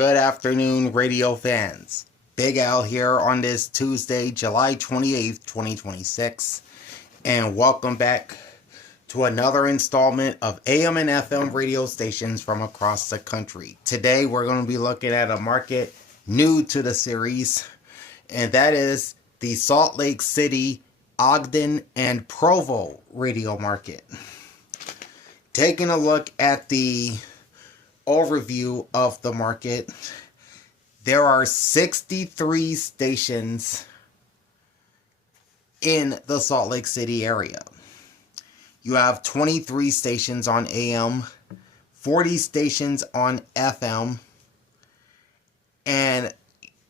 Good afternoon, radio fans. Big Al here on this Tuesday, July 28th, 2026, and welcome back to another installment of AM and FM radio stations from across the country. Today, we're going to be looking at a market new to the series, and that is the Salt Lake City-Ogden-Provo radio market. Taking a look at the overview of the market, there are 63 stations in the Salt Lake City area. You have 23 stations on AM, 40 stations on FM, and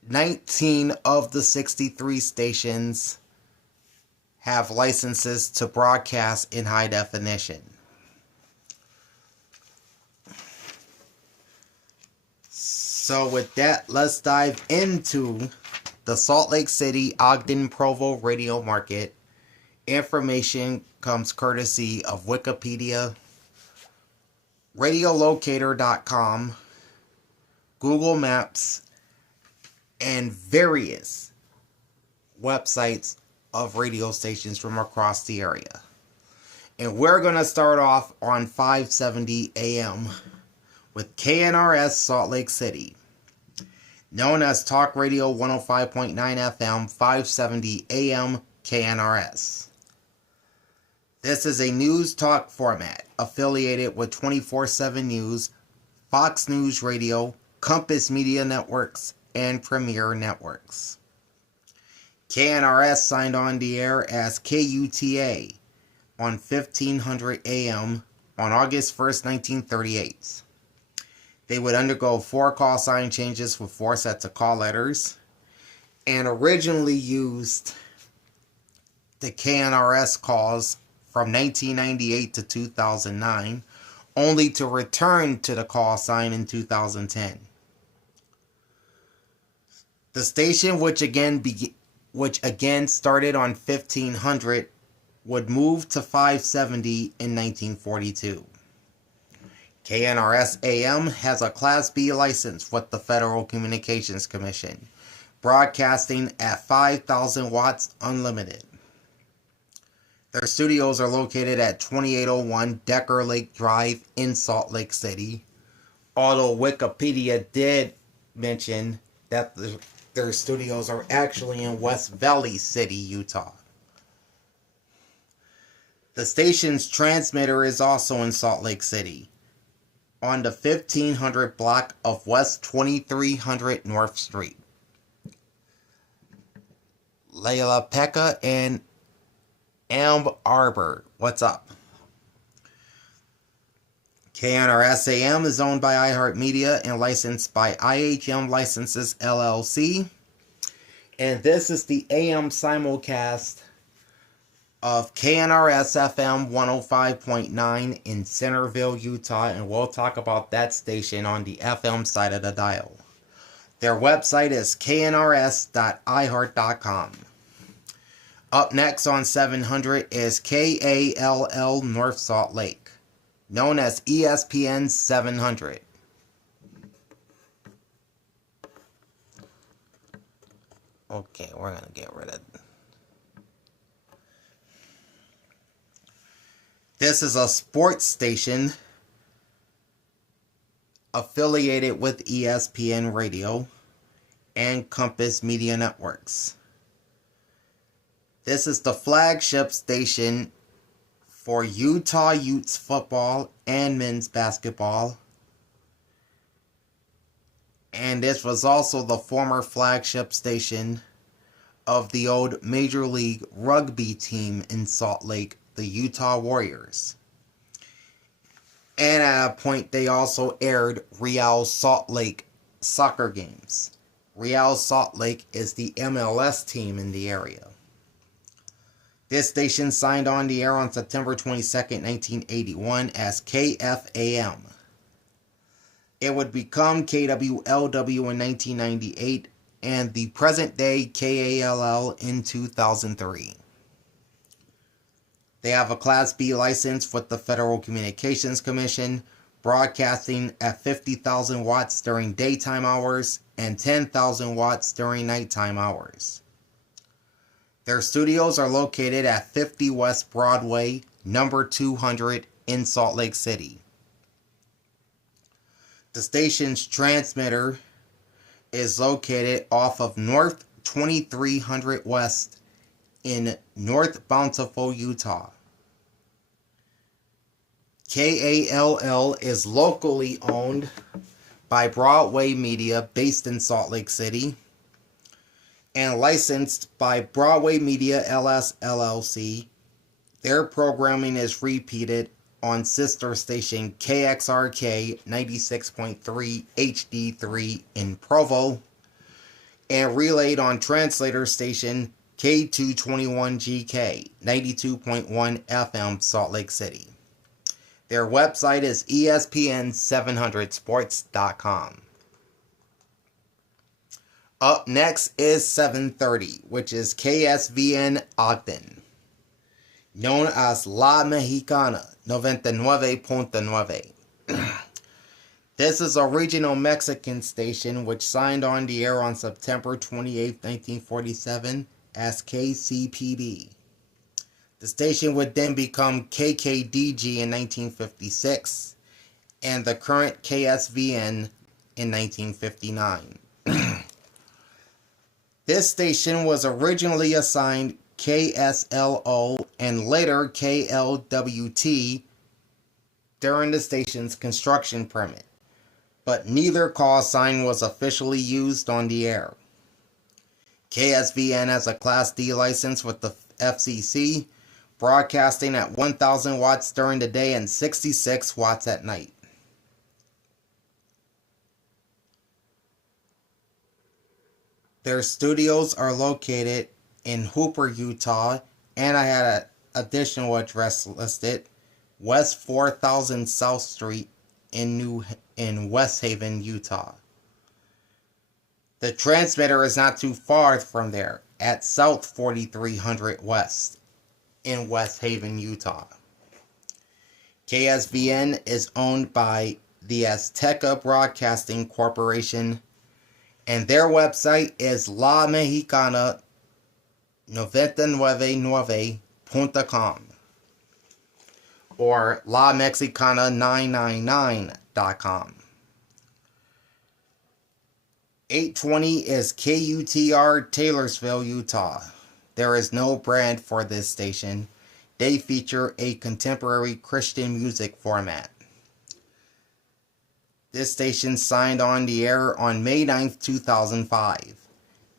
19 of the 63 stations have licenses to broadcast in high definition. So with that, let's dive into the Salt Lake City-Ogden-Provo radio market. Information comes courtesy of Wikipedia, radiolocator.com, Google Maps, and various websites of radio stations from across the area. And we're going to start off on 570 AM with KNRS Salt Lake City, known as Talk Radio 105.9 FM, 570 AM KNRS. This is a news talk format affiliated with 24/7 News, Fox News Radio, Compass Media Networks, and Premier Networks. KNRS signed on the air as KUTA on 1500 AM on August 1st, 1938. They would undergo 4 call sign changes with 4 sets of call letters, and originally used the KNRS calls from 1998 to 2009, only to return to the call sign in 2010. The station, which again started on 1500, would move to 570 in 1942. KNRS AM has a Class B license with the Federal Communications Commission, broadcasting at 5,000 watts unlimited. Their studios are located at 2801 Decker Lake Drive in Salt Lake City, although Wikipedia did mention that their studios are actually in West Valley City, Utah. The station's transmitter is also in Salt Lake City, on the 1500 block of West 2300 North Street. Layla Pekka and Amb Arbor, what's up? KNRS AM is owned by iHeartMedia and licensed by IHM Licenses LLC. And this is the AM simulcast of KNRS FM 105.9 in Centerville, Utah, and we'll talk about that station on the FM side of the dial. Their website is knrs.iheart.com. Up next on 700 is KALL North Salt Lake, known as ESPN 700. Okay, we're going to get rid of it. This is a sports station affiliated with ESPN Radio and Compass Media Networks. This is the flagship station for Utah Utes football and men's basketball. And this was also the former flagship station of the old Major League Rugby team in Salt Lake, the Utah Warriors. And at a point they also aired Real Salt Lake soccer games. Real Salt Lake is the MLS team in the area. This station signed on the air on September 22nd, 1981 as KFAM. It would become KWLW in 1998 and the present day KALL in 2003. They have a Class B license with the Federal Communications Commission, broadcasting at 50,000 watts during daytime hours and 10,000 watts during nighttime hours. Their studios are located at 50 West Broadway, number 200 in Salt Lake City. The station's transmitter is located off of North 2300 West in North Bountiful, Utah. KALL is locally owned by Broadway Media based in Salt Lake City and licensed by Broadway Media LS LLC. Their programming is repeated on sister station KXRK 96.3 HD3 in Provo and relayed on translator station K221GK 92.1 FM Salt Lake City. Their website is ESPN700sports.com. Up next is 730, which is KSVN Ogden, known as La Mexicana 99.9. This is a regional Mexican station which signed on the air on September 28, 1947 as KCPB. The station would then become KKDG in 1956 and the current KSVN in 1959. This station was originally assigned KSLO and later KLWT during the station's construction permit, but neither call sign was officially used on the air. KSVN has a Class D license with the FCC, broadcasting at 1,000 watts during the day and 66 watts at night. Their studios are located in Hooper, Utah, and I had an additional address listed, West 4000 South Street in West Haven, Utah. The transmitter is not too far from there at South 4300 West in West Haven, Utah. KSVN is owned by the Azteca Broadcasting Corporation, and their website is lamexicana99.com or lamexicana999.com. 820 is KUTR Taylorsville, Utah. There is no brand for this station. They feature a contemporary Christian music format. This station signed on the air on May 9, 2005.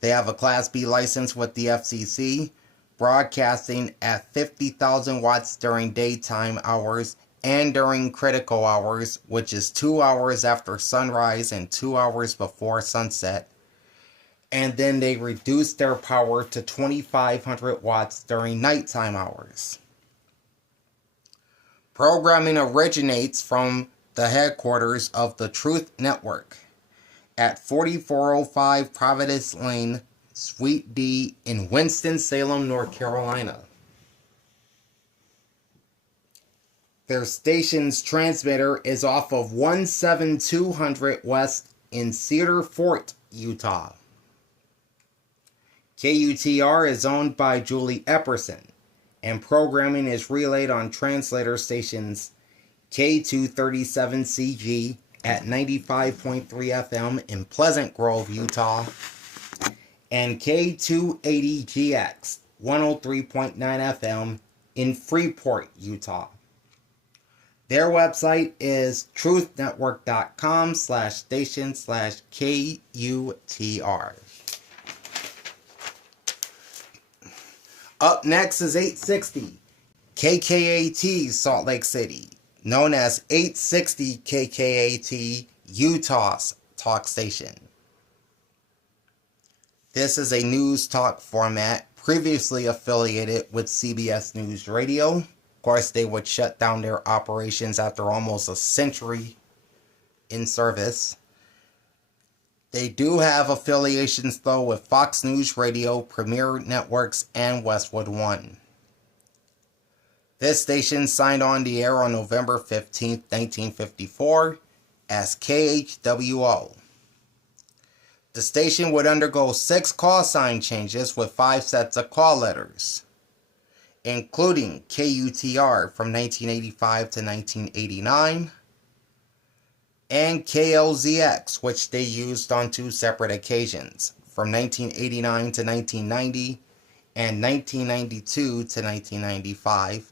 They have a Class B license with the FCC, broadcasting at 50,000 watts during daytime hours and during critical hours, which is 2 hours after sunrise and 2 hours before sunset. And then they reduced their power to 2,500 watts during nighttime hours. Programming originates from the headquarters of the Truth Network at 4405 Providence Lane, Suite D in Winston-Salem, North Carolina. Their station's transmitter is off of 17200 West in Cedar Fort, Utah. KUTR is owned by Julie Epperson, and programming is relayed on translator stations K237CG at 95.3 FM in Pleasant Grove, Utah, and K280GX 103.9 FM in Freeport, Utah. Their website is truthnetwork.com/station/KUTR. Up next is 860 KKAT Salt Lake City, known as 860 KKAT Utah's talk station. This is a news talk format previously affiliated with CBS News Radio. Of course, they would shut down their operations after almost a century in service. They do have affiliations, though, with Fox News Radio, Premier Networks, and Westwood One. This station signed on the air on November 15, 1954 as KHWO. The station would undergo 6 call sign changes with 5 sets of call letters, including KUTR from 1985 to 1989, and KLZX, which they used on 2 separate occasions, from 1989 to 1990 and 1992 to 1995.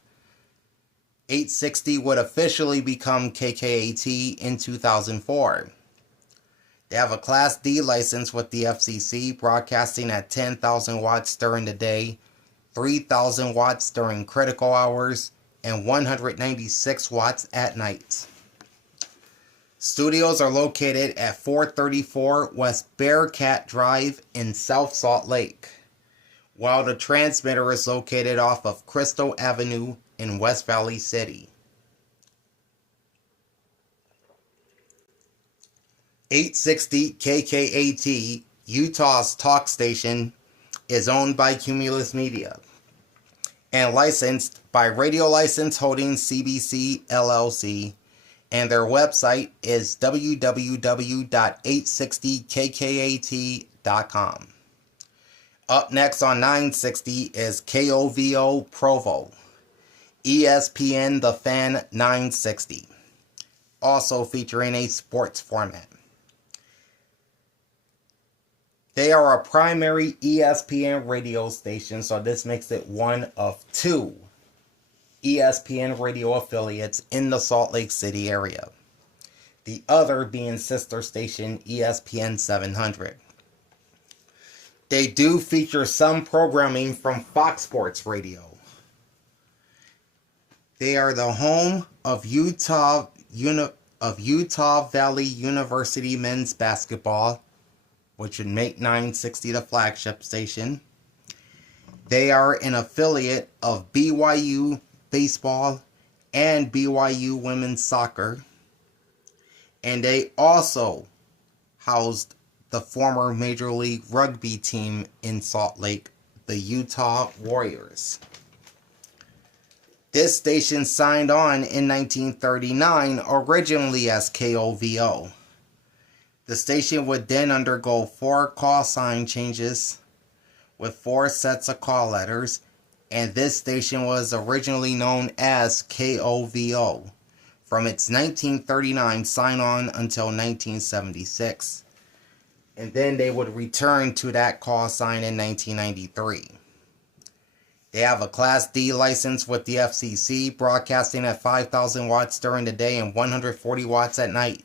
860 would officially become KKAT in 2004. They have a Class D license with the FCC, broadcasting at 10,000 watts during the day, 3,000 watts during critical hours, and 196 watts at night. Studios are located at 434 West Bearcat Drive in South Salt Lake, while the transmitter is located off of Crystal Avenue in West Valley City. 860 KKAT, Utah's talk station, is owned by Cumulus Media and licensed by Radio License Holdings CBC LLC, and their website is www.860kkat.com. Up next on 960 is KOVO Provo, ESPN The Fan 960, also featuring a sports format. They are a primary ESPN radio station, so this makes it one of 2 ESPN radio affiliates in the Salt Lake City area, the other being sister station ESPN 700. They do feature some programming from Fox Sports Radio. They are the home of Utah Valley University men's basketball, which would make 960 the flagship station. They are an affiliate of BYU baseball and BYU women's soccer. And they also housed the former Major League Rugby team in Salt Lake, the Utah Warriors. This station signed on in 1939, originally as KOVO. The station would then undergo 4 call sign changes with 4 sets of call letters, and this station was originally known as KOVO from its 1939 sign-on until 1976. And then they would return to that call sign in 1993. They have a Class D license with the FCC, broadcasting at 5,000 watts during the day and 140 watts at night.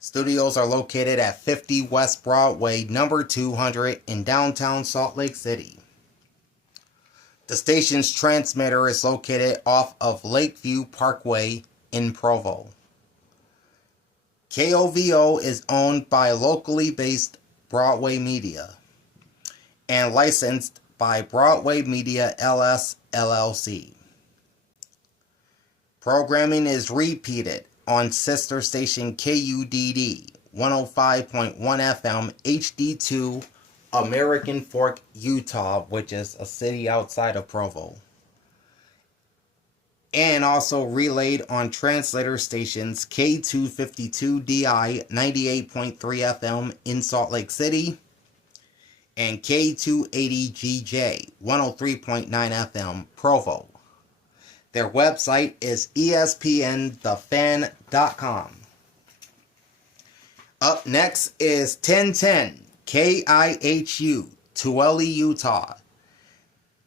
Studios are located at 50 West Broadway, number 200 in downtown Salt Lake City. The station's transmitter is located off of Lakeview Parkway in Provo. KOVO is owned by locally based Broadway Media and licensed by Broadway Media LLC. Programming is repeated on sister station KUDD 105.1 FM HD2, American Fork, Utah, which is a city outside of Provo. And also relayed on translator stations K252DI 98.3 FM in Salt Lake City and K280GJ 103.9 FM Provo. Their website is espnthefan.com. Up next is 1010 KIHU, Tuele, Utah.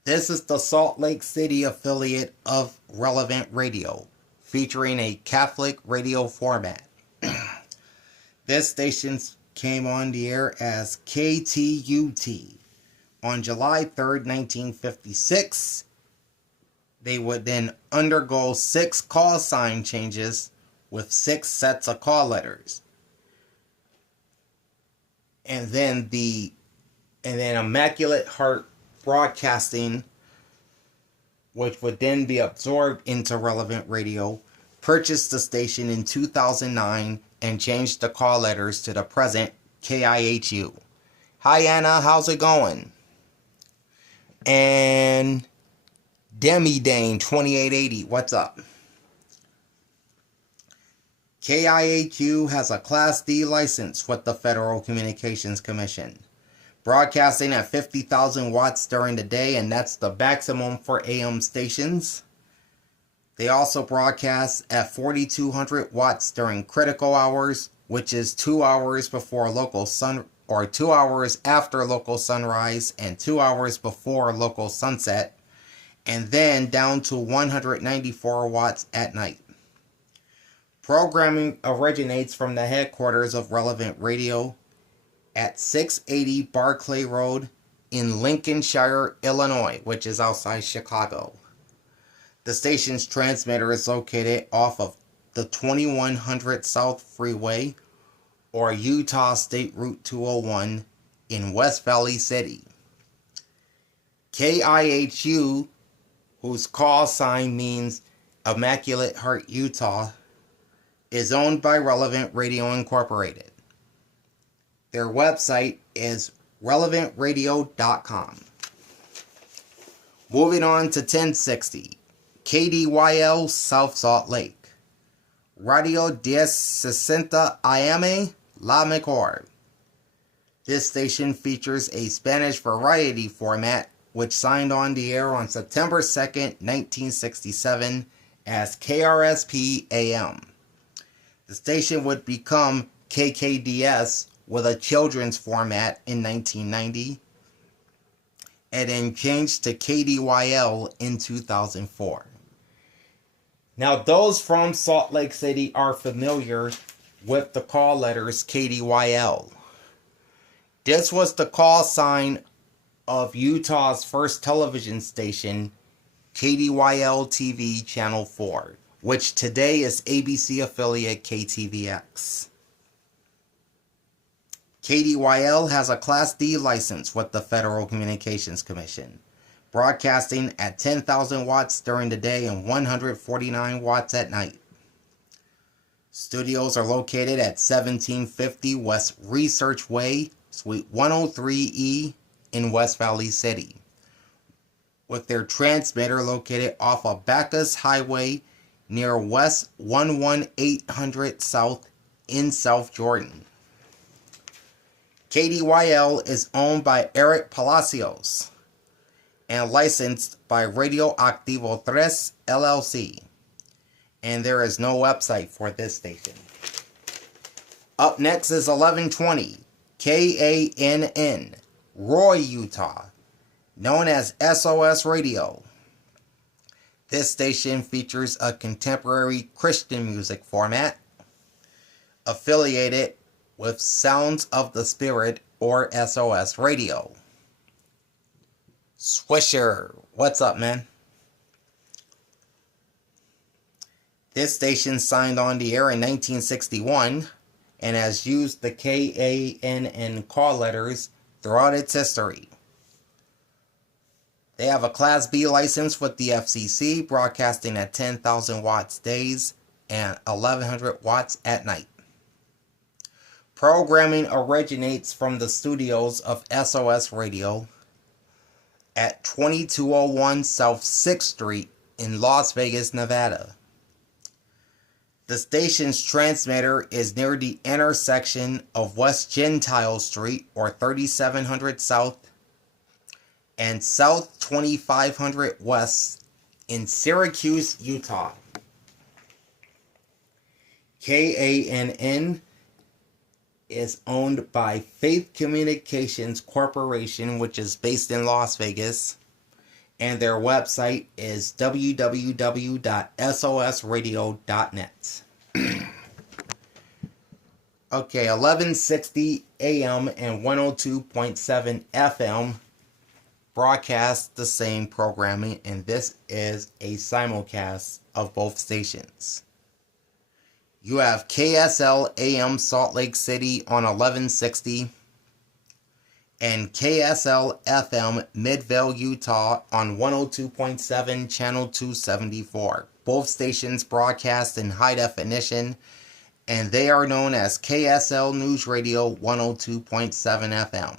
This is the Salt Lake City affiliate of Relevant Radio, featuring a Catholic radio format. This station came on the air as KTUT on July 3rd, 1956. They would then undergo 6 call sign changes with 6 sets of call letters. And then Immaculate Heart Broadcasting, which would then be absorbed into Relevant Radio, purchased the station in 2009 and changed the call letters to the present KIHU. Hi Anna, how's it going? And Demi Dane 2880, what's up? KIAQ has a Class D license with the Federal Communications Commission, broadcasting at 50,000 watts during the day, and that's the maximum for AM stations. They also broadcast at 4,200 watts during critical hours, which is 2 hours before local sun, or 2 hours after local sunrise and 2 hours before local sunset, and then down to 194 watts at night. Programming originates from the headquarters of Relevant Radio at 680 Barclay Road in Lincolnshire, Illinois, which is outside Chicago. The station's transmitter is located off of the 2100 South Freeway or Utah State Route 201 in West Valley City. KIHU, whose call sign means Immaculate Heart Utah, is owned by Relevant Radio Incorporated. Their website is relevantradio.com. Moving on to 1060, KDYL South Salt Lake. Radio 1060 AM La Mejor. This station features a Spanish variety format which signed on the air on September 2nd, 1967 as KRSP AM. The station would become KKDS with a children's format in 1990 and then changed to KDYL in 2004. Now, those from Salt Lake City are familiar with the call letters KDYL. This was the call sign of Utah's first television station, KDYL TV Channel 4, which today is ABC affiliate KTVX. KDYL has a Class D license with the Federal Communications Commission, broadcasting at 10,000 watts during the day and 149 watts at night. Studios are located at 1750 West Research Way, Suite 103E in West Valley City, with their transmitter located off of Bacchus Highway near West 11800 South in South Jordan. KDYL is owned by Eric Palacios and licensed by Radio Activo 3 LLC, and there is no website for this station. Up next is 1120 KANN, Roy, Utah, known as SOS Radio. This station features a contemporary Christian music format affiliated with Sounds of the Spirit or SOS Radio. Swisher, what's up, man? This station signed on the air in 1961 and has used the KANN call letters throughout its history. They have a Class B license with the FCC, broadcasting at 10,000 watts days and 1100 watts at night. Programming originates from the studios of SOS Radio at 2201 South 6th Street in Las Vegas, Nevada. The station's transmitter is near the intersection of West Gentile Street or 3700 South and South 2500 West in Syracuse, Utah. KANN is owned by Faith Communications Corporation, which is based in Las Vegas, and their website is www.sosradio.net. Okay, 1160 AM and 102.7 FM broadcast the same programming, and this is a simulcast of both stations. You have KSL AM Salt Lake City on 1160 and KSL FM Midvale, Utah on 102.7 Channel 274. Both stations broadcast in high definition, and they are known as KSL News Radio 102.7 FM.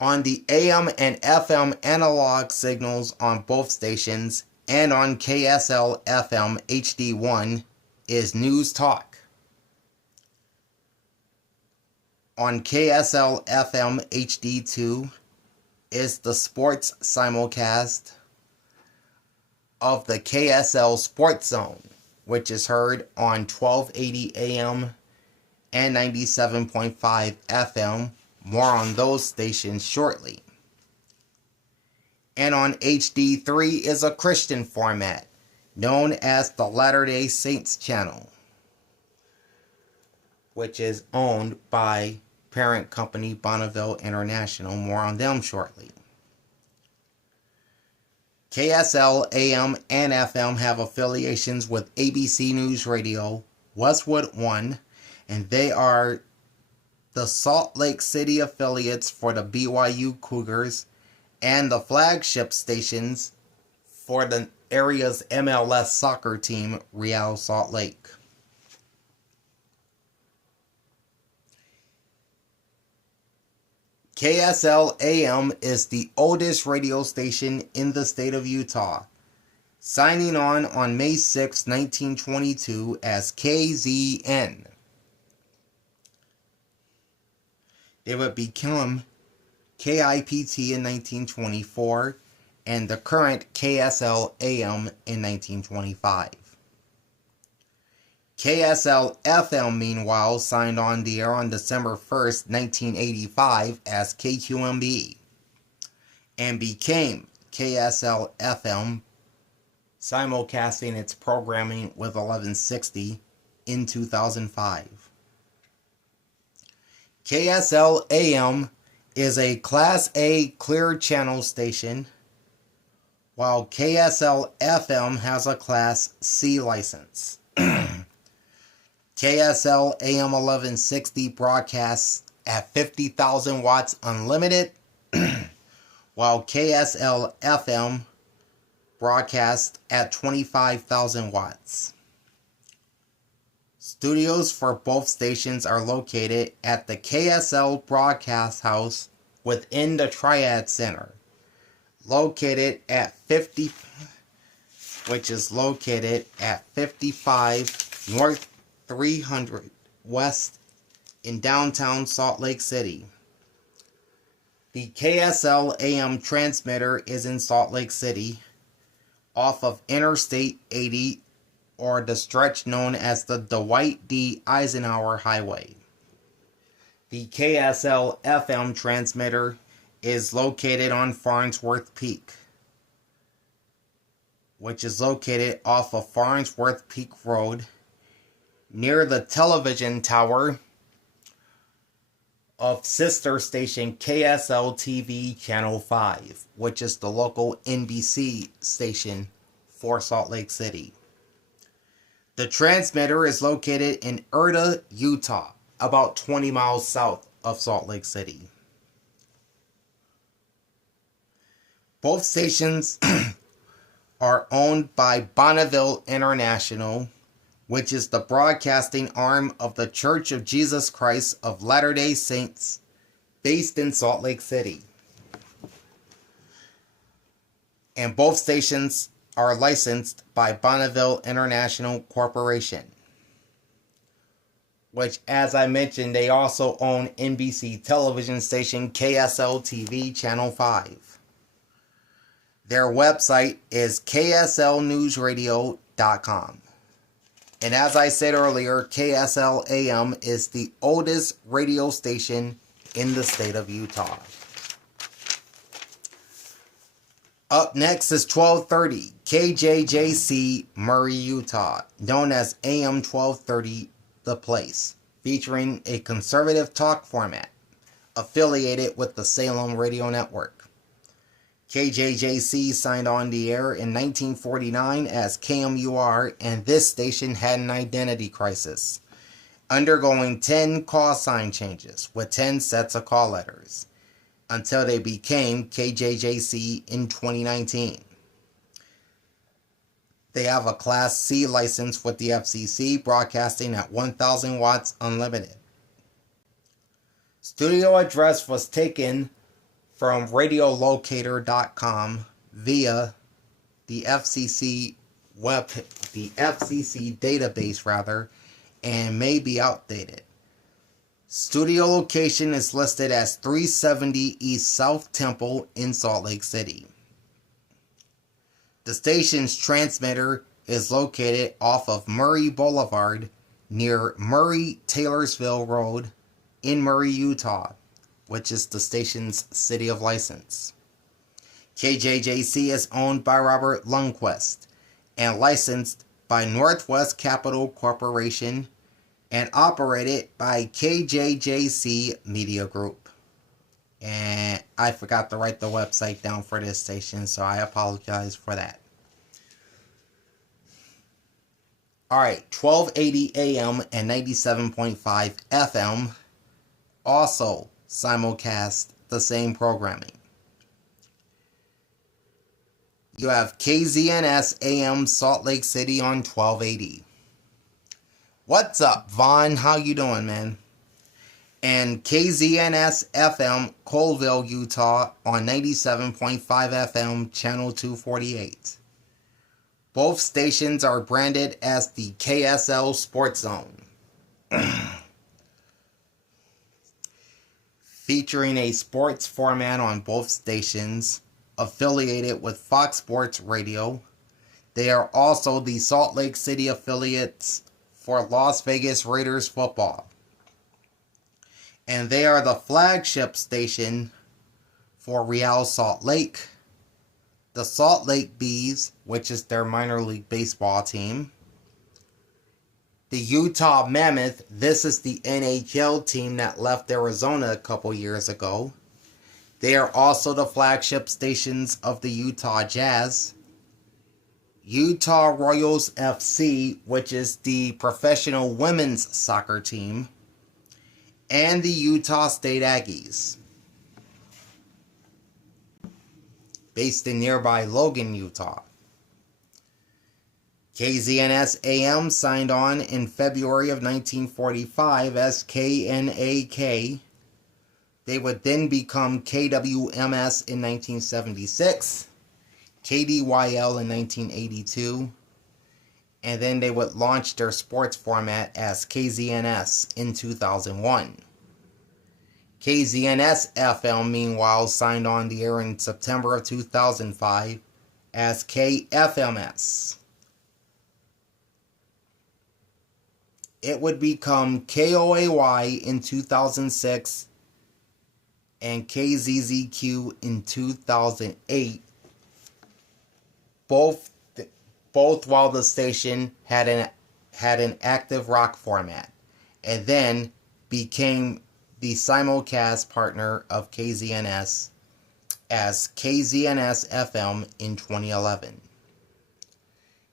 On the AM and FM analog signals on both stations and on KSL FM HD1 is News Talk. On KSL FM HD2 is the sports simulcast of the KSL Sports Zone, which is heard on 1280 AM and 97.5 FM. More on those stations shortly. And on HD3 is a Christian format known as the Latter-day Saints channel, which is owned by parent company Bonneville International. More on them shortly. KSL AM and FM have affiliations with ABC News Radio, Westwood One, and they are the Salt Lake City affiliates for the BYU Cougars and the flagship stations for the area's MLS soccer team, Real Salt Lake. KSL AM is the oldest radio station in the state of Utah, signing on May 6, 1922 as KZN. It would become KIPT in 1924 and the current KSL AM in 1925. KSL FM, meanwhile, signed on the air on December 1st, 1985 as KQMB and became KSL FM, simulcasting its programming with 1160 in 2005. KSL AM is a Class A clear channel station, while KSL FM has a Class C license. KSL AM 1160 broadcasts at 50,000 watts unlimited, while KSL FM broadcasts at 25,000 watts. Studios for both stations are located at the KSL Broadcast House within the Triad Center, located at 55 North 300 West in downtown Salt Lake City. The KSL AM transmitter is in Salt Lake City, off of Interstate 80, or the stretch known as the Dwight D. Eisenhower Highway. The KSL FM transmitter is located on Farnsworth Peak, which is located off of Farnsworth Peak Road, near the television tower of sister station KSL TV Channel 5, which is the local NBC station for Salt Lake City. The transmitter is located in Erta, Utah, about 20 miles south of Salt Lake City. Both stations are owned by Bonneville International, which is the broadcasting arm of the Church of Jesus Christ of Latter-day Saints, based in Salt Lake City. And both stations are licensed by Bonneville International Corporation, which, as I mentioned, they also own NBC television station KSL TV Channel 5. Their website is kslnewsradio.com. And as I said earlier, KSL AM is the oldest radio station in the state of Utah. Up next is 1230 KJJC Murray, Utah, known as AM 1230 The Place, featuring a conservative talk format affiliated with the Salem Radio Network. KJJC signed on the air in 1949 as KMUR, and this station had an identity crisis, undergoing 10 call sign changes with 10 sets of call letters, until they became KJJC in 2019. They have a Class C license with the FCC, broadcasting at 1,000 watts unlimited. Studio address was taken from radiolocator.com via the FCC database rather, and may be outdated. Studio location is listed as 370 East South Temple in Salt Lake City. The station's transmitter is located off of Murray Boulevard near Murray-Taylorsville Road in Murray, Utah, which is the station's city of license. KJJC is owned by Robert Lundquist and licensed by Northwest Capital Corporation and operated by KJJC Media Group. And I forgot to write the website down for this station, so I apologize for that. Alright, 1280 AM and 97.5 FM also simulcast the same programming. You have KZNS AM Salt Lake City on 1280. What's up, Vaughn? How you doing, man? And KZNS FM Colville, Utah on 97.5 FM channel 248. Both stations are branded as the KSL Sports Zone. Featuring a sports format on both stations, affiliated with Fox Sports Radio. They are also the Salt Lake City affiliates for Las Vegas Raiders football. And they are the flagship station for Real Salt Lake, the Salt Lake Bees, which is their minor league baseball team, the Utah Mammoth. This is the NHL team that left Arizona a couple years ago. They are also the flagship stations of the Utah Jazz, Utah Royals FC, which is the professional women's soccer team, and the Utah State Aggies, based in nearby Logan, Utah. KZNS AM signed on in February of 1945 as KNAK. They would then become KWMS in 1976, KDYL in 1982, and then they would launch their sports format as KZNS in 2001. KZNS FM, meanwhile, signed on the air in September of 2005 as KFMS. It would become KOAY in 2006 and KZZQ in 2008, both while the station had an active rock format, and then became the simulcast partner of KZNS as KZNS FM in 2011.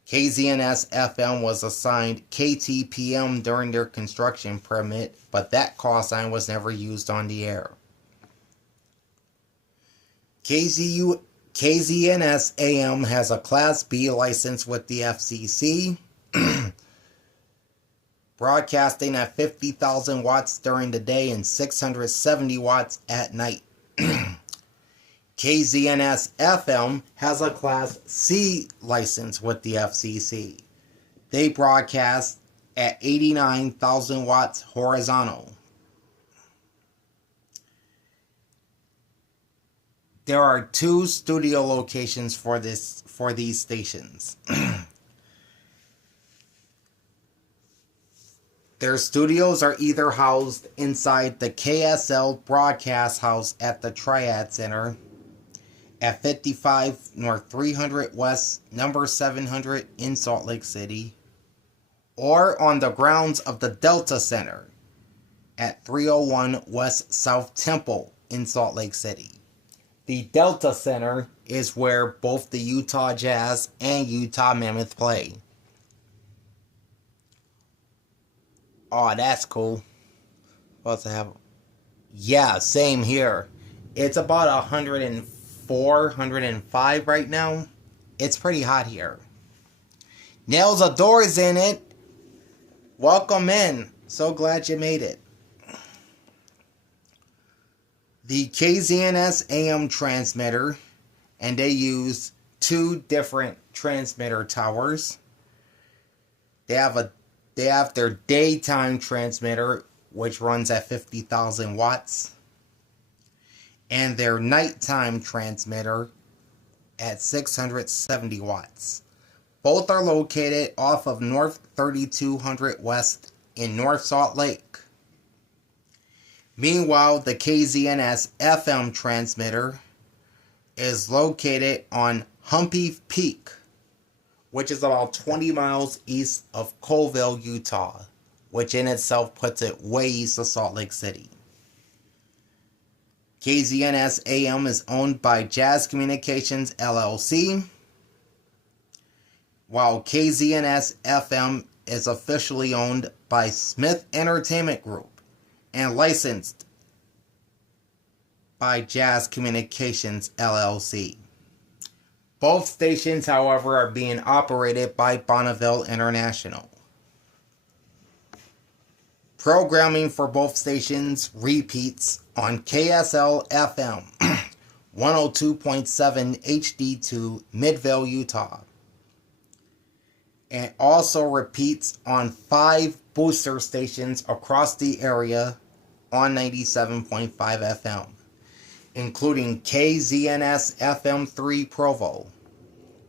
KZNS FM was assigned KTPM during their construction permit, but that call sign was never used on the air. KZNS AM has a Class B license with the FCC, broadcasting at 50,000 watts during the day and 670 watts at night. KZNS FM has a Class C license with the FCC. They broadcast at 89,000 watts horizontal. There are 2 studio locations for these stations. Their studios are either housed inside the KSL broadcast house at the Triad Center at 55 North 300 West, number 700 in Salt Lake City, or on the grounds of the Delta Center at 301 West South Temple in Salt Lake City. The Delta Center is where both the Utah Jazz and Utah Mammoth play. Oh, that's cool. Supposed to have... Yeah, same here. It's about 104, 105 right now. It's pretty hot here. Nails Adores in it. Welcome in. So glad you made it. the KZNS AM transmitter, and they use two different transmitter towers. They have their daytime transmitter, which runs at 50,000 watts, and their nighttime transmitter at 670 watts. Both are located off of North 3200 West in North Salt Lake. Meanwhile, the KZNS FM transmitter is located on Humpy Peak, which is about 20 miles east of Colville, Utah, which in itself puts it way east of Salt Lake City. KZNS AM is owned by Jazz Communications LLC, while KZNS FM is officially owned by Smith Entertainment Group and licensed by Jazz Communications LLC. Both stations, however, are being operated by Bonneville International. Programming for both stations repeats on KSL FM 102.7 HD2 Midvale, Utah, and also repeats on 5 booster stations across the area on 97.5 FM, including KZNS FM 3 Provo,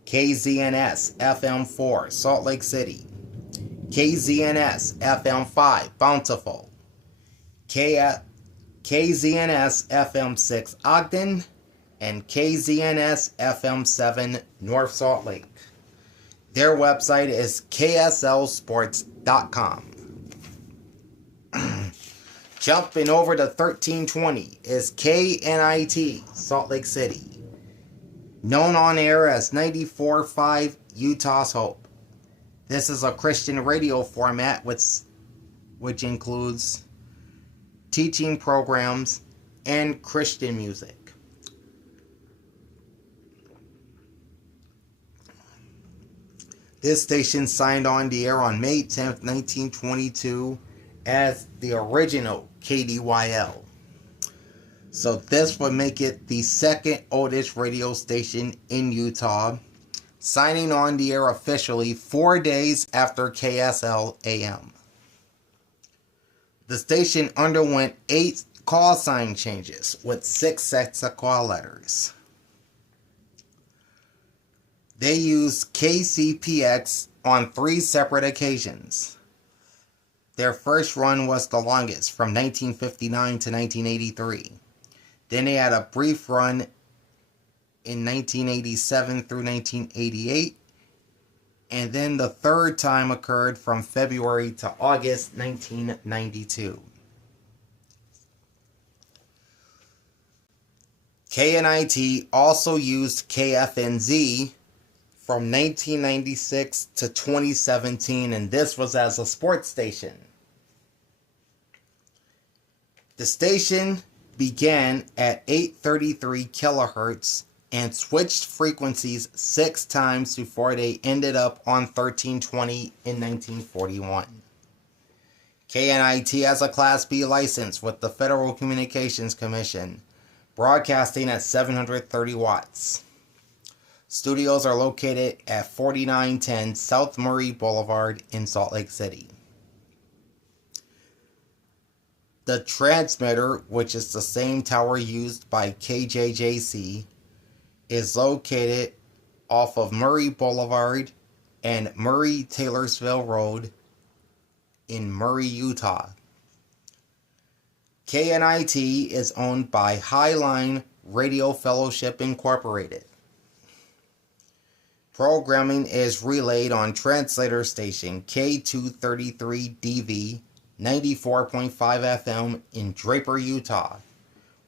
KZNS FM 4 Salt Lake City, KZNS FM 5 Bountiful, KZNS FM 6 Ogden, and KZNS FM 7 North Salt Lake. Their website is kslsports.com. Jumping over to 1320 is KNIT Salt Lake City, known on air as 94.5 Utah's Hope. This is a Christian radio format which includes teaching programs and Christian music. This station signed on the air on May 10th, 1922 as the original KDYL. So this would make it the second oldest radio station in Utah, signing on the air officially 4 days after KSL AM. The station underwent 8 call sign changes with 6 sets of call letters. They used KCPX on 3 separate occasions. Their first run was the longest, from 1959 to 1983. Then they had a brief run in 1987 through 1988. And then the third time occurred from February to August 1992. KNIT also used KFNZ from 1996 to 2017, and this was as a sports station. The station began at 833 kilohertz and switched frequencies 6 times before they ended up on 1320 in 1941. KNIT has a Class B license with the Federal Communications Commission, broadcasting at 730 watts. Studios are located at 4910 South Murray Boulevard in Salt Lake City. The transmitter, which is the same tower used by KJJC, is located off of Murray Boulevard and Murray-Taylorsville Road in Murray, Utah. KNIT is owned by Highline Radio Fellowship Incorporated. Programming is relayed on translator station K233DV 94.5 FM in Draper, Utah,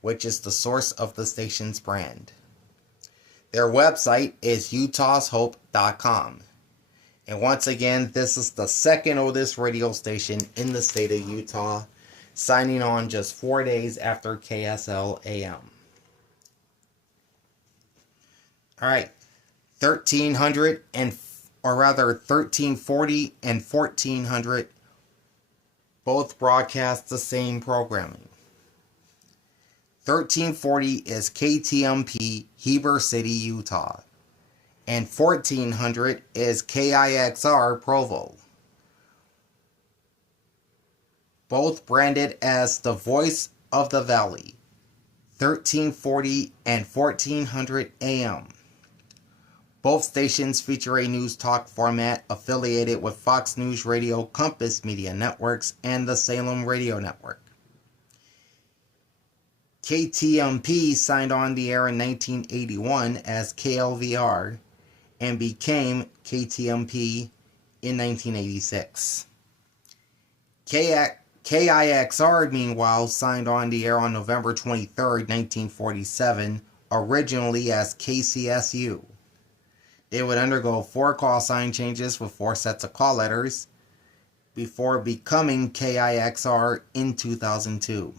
which is the source of the station's brand. Their website is utahshope.com. And once again, this is the second oldest radio station in the state of Utah, signing on just 4 days after KSL AM. Alright, 1340 and 1400 both broadcast the same programming. 1340 is KTMP, Heber City, Utah. And 1400 is KIXR, Provo. Both branded as the Voice of the Valley, 1340 and 1400 AM. Both stations feature a news talk format affiliated with Fox News Radio, Compass Media Networks, and the Salem Radio Network. KTMP signed on the air in 1981 as KLVR and became KTMP in 1986. KIXR, meanwhile, signed on the air on November 23, 1947, originally as KCSU. They would undergo 4 call sign changes with 4 sets of call letters before becoming KIXR in 2002.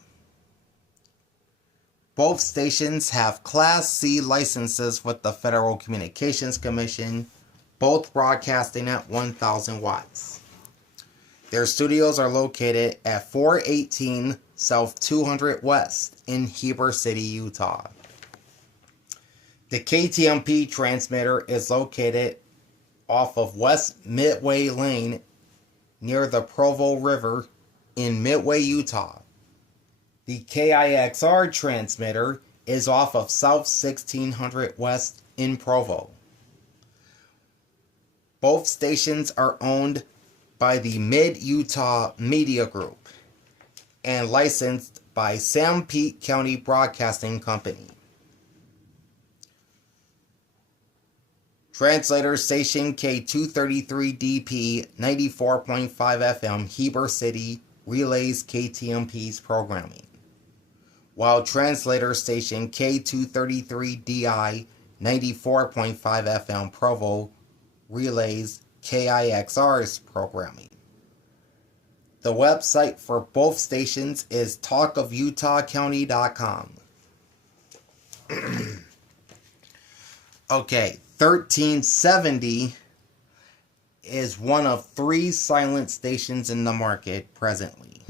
Both stations have Class C licenses with the Federal Communications Commission, both broadcasting at 1,000 watts. Their studios are located at 418 South 200 West in Heber City, Utah. The KTMP transmitter is located off of West Midway Lane near the Provo River in Midway, Utah. The KIXR transmitter is off of South 1600 West in Provo. Both stations are owned by the Mid-Utah Media Group and licensed by Sanpete County Broadcasting Company. Translator station K233DP 94.5 FM Heber City relays KTMP's programming, while translator station K233DI 94.5 FM Provo relays KIXR's programming. The website for both stations is talkofutahcounty.com. Okay, 1370 is one of 3 silent stations in the market presently,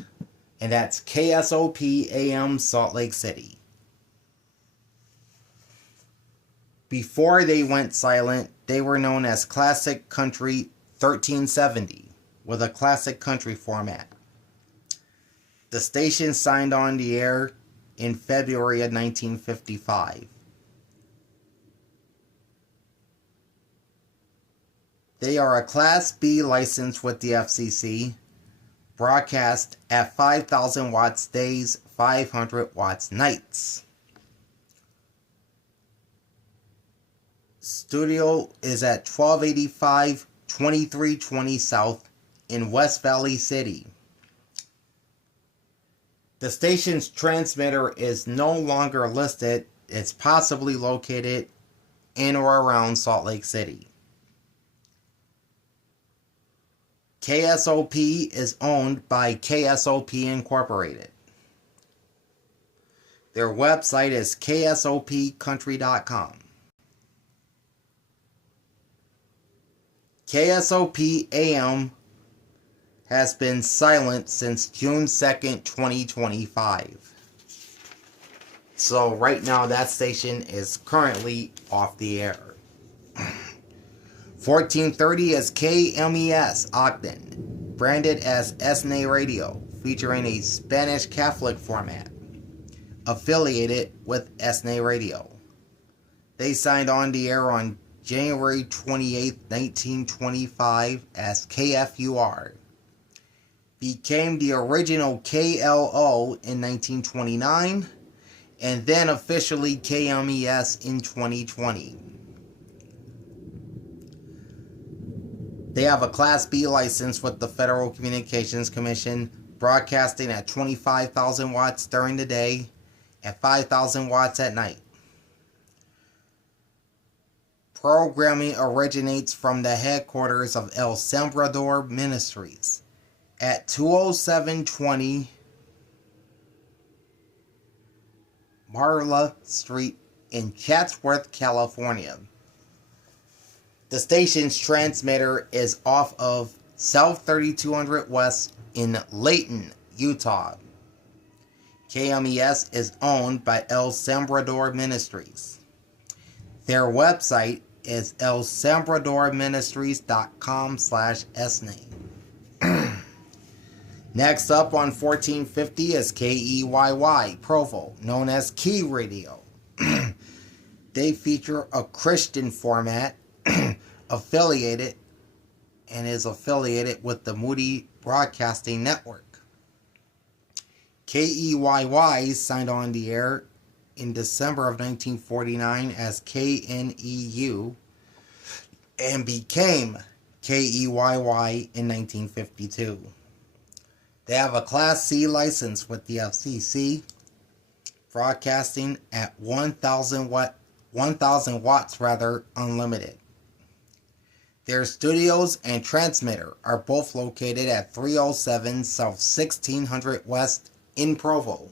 and that's KSOP AM Salt Lake City. Before they went silent, they were known as Classic Country 1370, with a classic country format. The station signed on the air in February of 1955. They are a Class B license with the FCC, broadcast at 5,000 watts days, 500 watts nights. Studio is at 1285 2320 South in West Valley City. The station's transmitter is no longer listed. It's possibly located in or around Salt Lake City. KSOP is owned by KSOP Incorporated. Their website is ksopcountry.com. KSOP AM has been silent since June 2nd, 2025. So right now that station is currently off the air. 1430 is KMES Ogden, branded as SNA Radio, featuring a Spanish Catholic format, affiliated with SNA Radio. They signed on the air on January 28, 1925 as KFUR, became the original KLO in 1929, and then officially KMES in 2020. They have a Class B license with the Federal Communications Commission, broadcasting at 25,000 watts during the day and 5,000 watts at night. Programming originates from the headquarters of El Sembrador Ministries at 20720 Marla Street in Chatsworth, California. The station's transmitter is off of South 3200 West in Layton, Utah. KMES is owned by El Sembrador Ministries. Their website is elsembradorministries.com/sname. Next up on 1450 is KEYY Provo, known as Key Radio. They feature a Christian format affiliated with the Moody Broadcasting Network. KEYY signed on the air in December of 1949 as KNEU and became KEYY in 1952. They have a Class C license with the FCC, broadcasting at 1,000 watts unlimited. Their studios and transmitter are both located at 307 South 1600 West in Provo.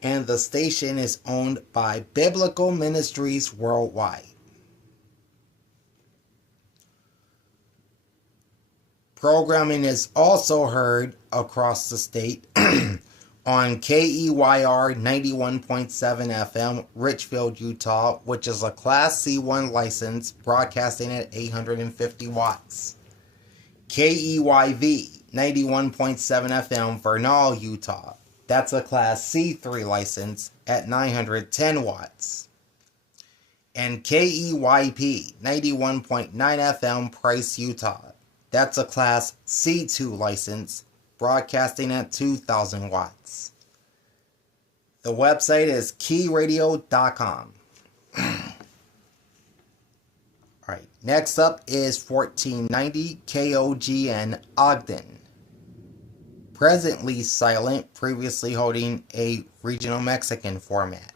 And the station is owned by Biblical Ministries Worldwide. Programming is also heard across the state on KEYR 91.7 FM, Richfield, Utah, which is a Class C1 license broadcasting at 850 watts. KEYV 91.7 FM, Vernal, Utah. That's a Class C3 license at 910 watts. And KEYP 91.9 FM, Price, Utah. That's a Class C2 license, broadcasting at 2,000 watts. The website is keyradio.com. Alright, next up is 1490 KOGN Ogden. Presently silent, previously holding a regional Mexican format.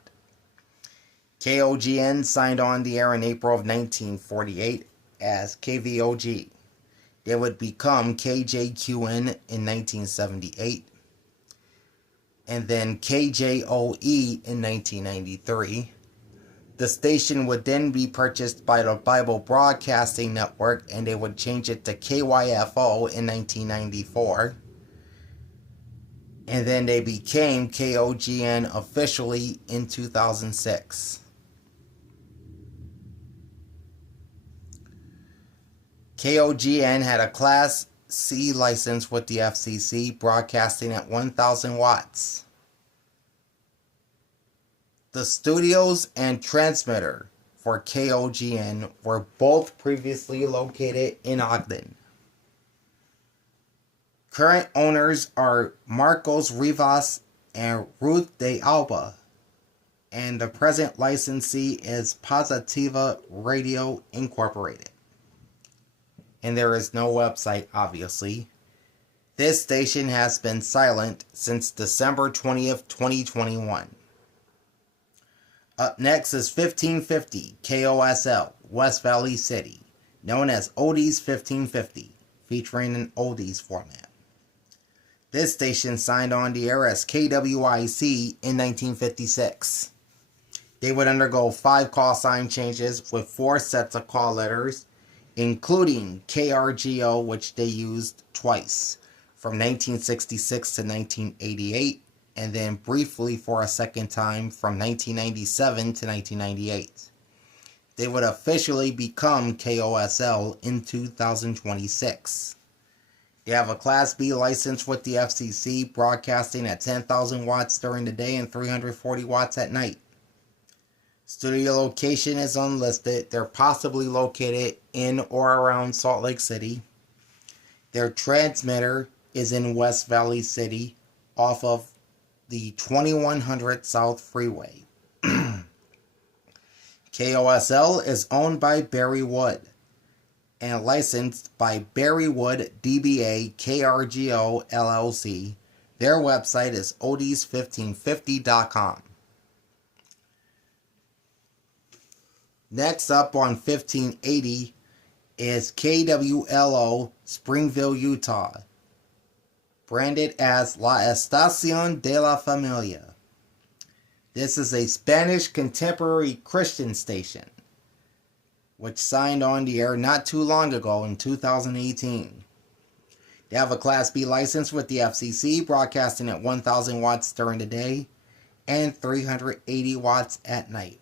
KOGN signed on the air in April of 1948 as KVOG. They would become KJQN in 1978, and then KJOE in 1993. The station would then be purchased by the Bible Broadcasting Network, and they would change it to KYFO in 1994. And then they became KOGN officially in 2006. KOGN had a Class C license with the FCC, broadcasting at 1,000 watts. The studios and transmitter for KOGN were both previously located in Ogden. Current owners are Marcos Rivas and Ruth de Alba, and the present licensee is Positiva Radio Incorporated. And there is no website, obviously. This station has been silent since December 20th, 2021. Up next is 1550 KOSL, West Valley City, known as Oldies 1550, featuring an oldies format. This station signed on the air as KWIC in 1956. They would undergo 5 call sign changes with 4 sets of call letters, including KRGO, which they used twice, from 1966 to 1988, and then briefly for a second time from 1997 to 1998. They would officially become KOSL in 2026. They have a Class B license with the FCC, broadcasting at 10,000 watts during the day and 340 watts at night. Studio location is unlisted. They're possibly located in or around Salt Lake City. Their transmitter is in West Valley City off of the 2100 South Freeway. KOSL is owned by Barry Wood and licensed by Barry Wood DBA KRGO LLC. Their website is oldies1550.com. Next up on 1580 is KWLO Springville, Utah, branded as La Estación de la Familia. This is a Spanish contemporary Christian station, which signed on the air not too long ago in 2018. They have a Class B license with the FCC, broadcasting at 1,000 watts during the day and 380 watts at night.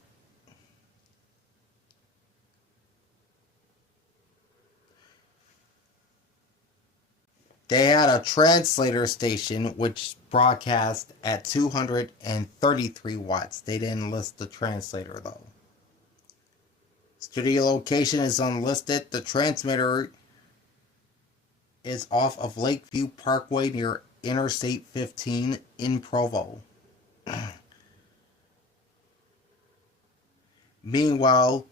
They had a translator station which broadcast at 233 watts. They didn't list the translator though. Studio location is unlisted. The transmitter is off of Lakeview Parkway near Interstate 15 in Provo. Meanwhile,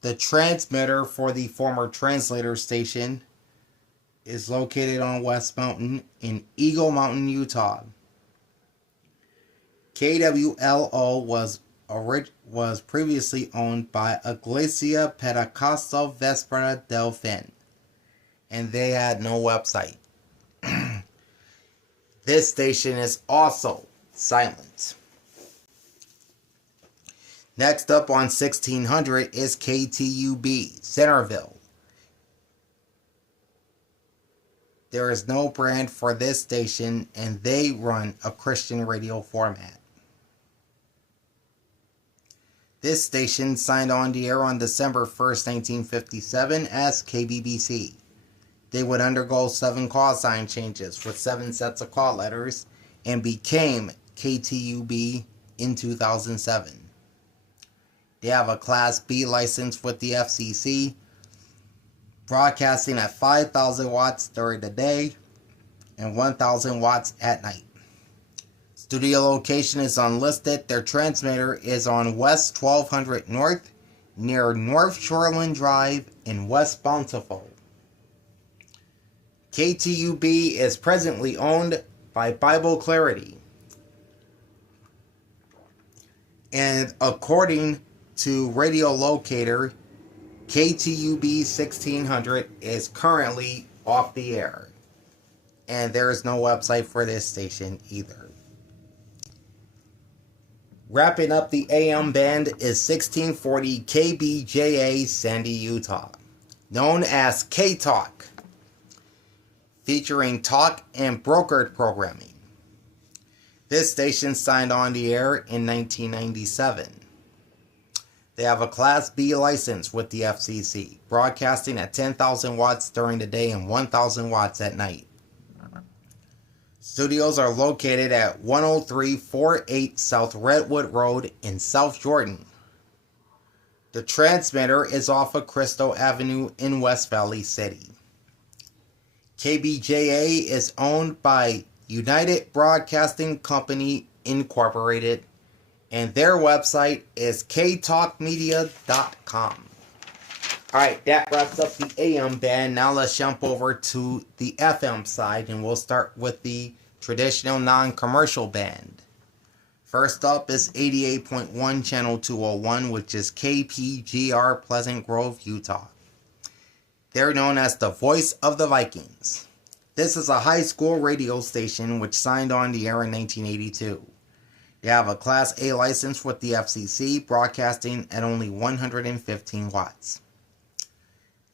the transmitter for the former translator station is located on West Mountain in Eagle Mountain, Utah. KWLO was previously owned by Iglesia Pentecostal Vespera del Fin, and they had no website. This station is also silent. Next up on 1600 is KTUB, Centerville. There is no brand for this station, and they run a Christian radio format. This station signed on the air on December 1st, 1957 as KBBC. They would undergo 7 call sign changes with 7 sets of call letters and became KTUB in 2007. They have a Class B license with the FCC, broadcasting at 5,000 watts during the day and 1,000 watts at night. Studio location is unlisted. Their transmitter is on West 1200 North near North Shoreland Drive in West Bountiful. KTUB is presently owned by Bible Clarity. And according to Radio Locator, KTUB 1600 is currently off the air. And there is no website for this station either. Wrapping up the AM band is 1640 KBJA Sandy, Utah, known as K-Talk, featuring talk and brokered programming. This station signed on the air in 1997. They have a Class B license with the FCC, broadcasting at 10,000 watts during the day and 1,000 watts at night. Studios are located at 10348 South Redwood Road in South Jordan. The transmitter is off of Cristo Avenue in West Valley City. KBJA is owned by United Broadcasting Company Incorporated, and their website is ktalkmedia.com. Alright, that wraps up the AM band. Now let's jump over to the FM side, and we'll start with the traditional non-commercial band. First up is 88.1 Channel 201, which is KPGR Pleasant Grove, Utah. They're known as the Voice of the Vikings. This is a high school radio station which signed on the air in 1982. They have a Class A license with the FCC, broadcasting at only 115 watts.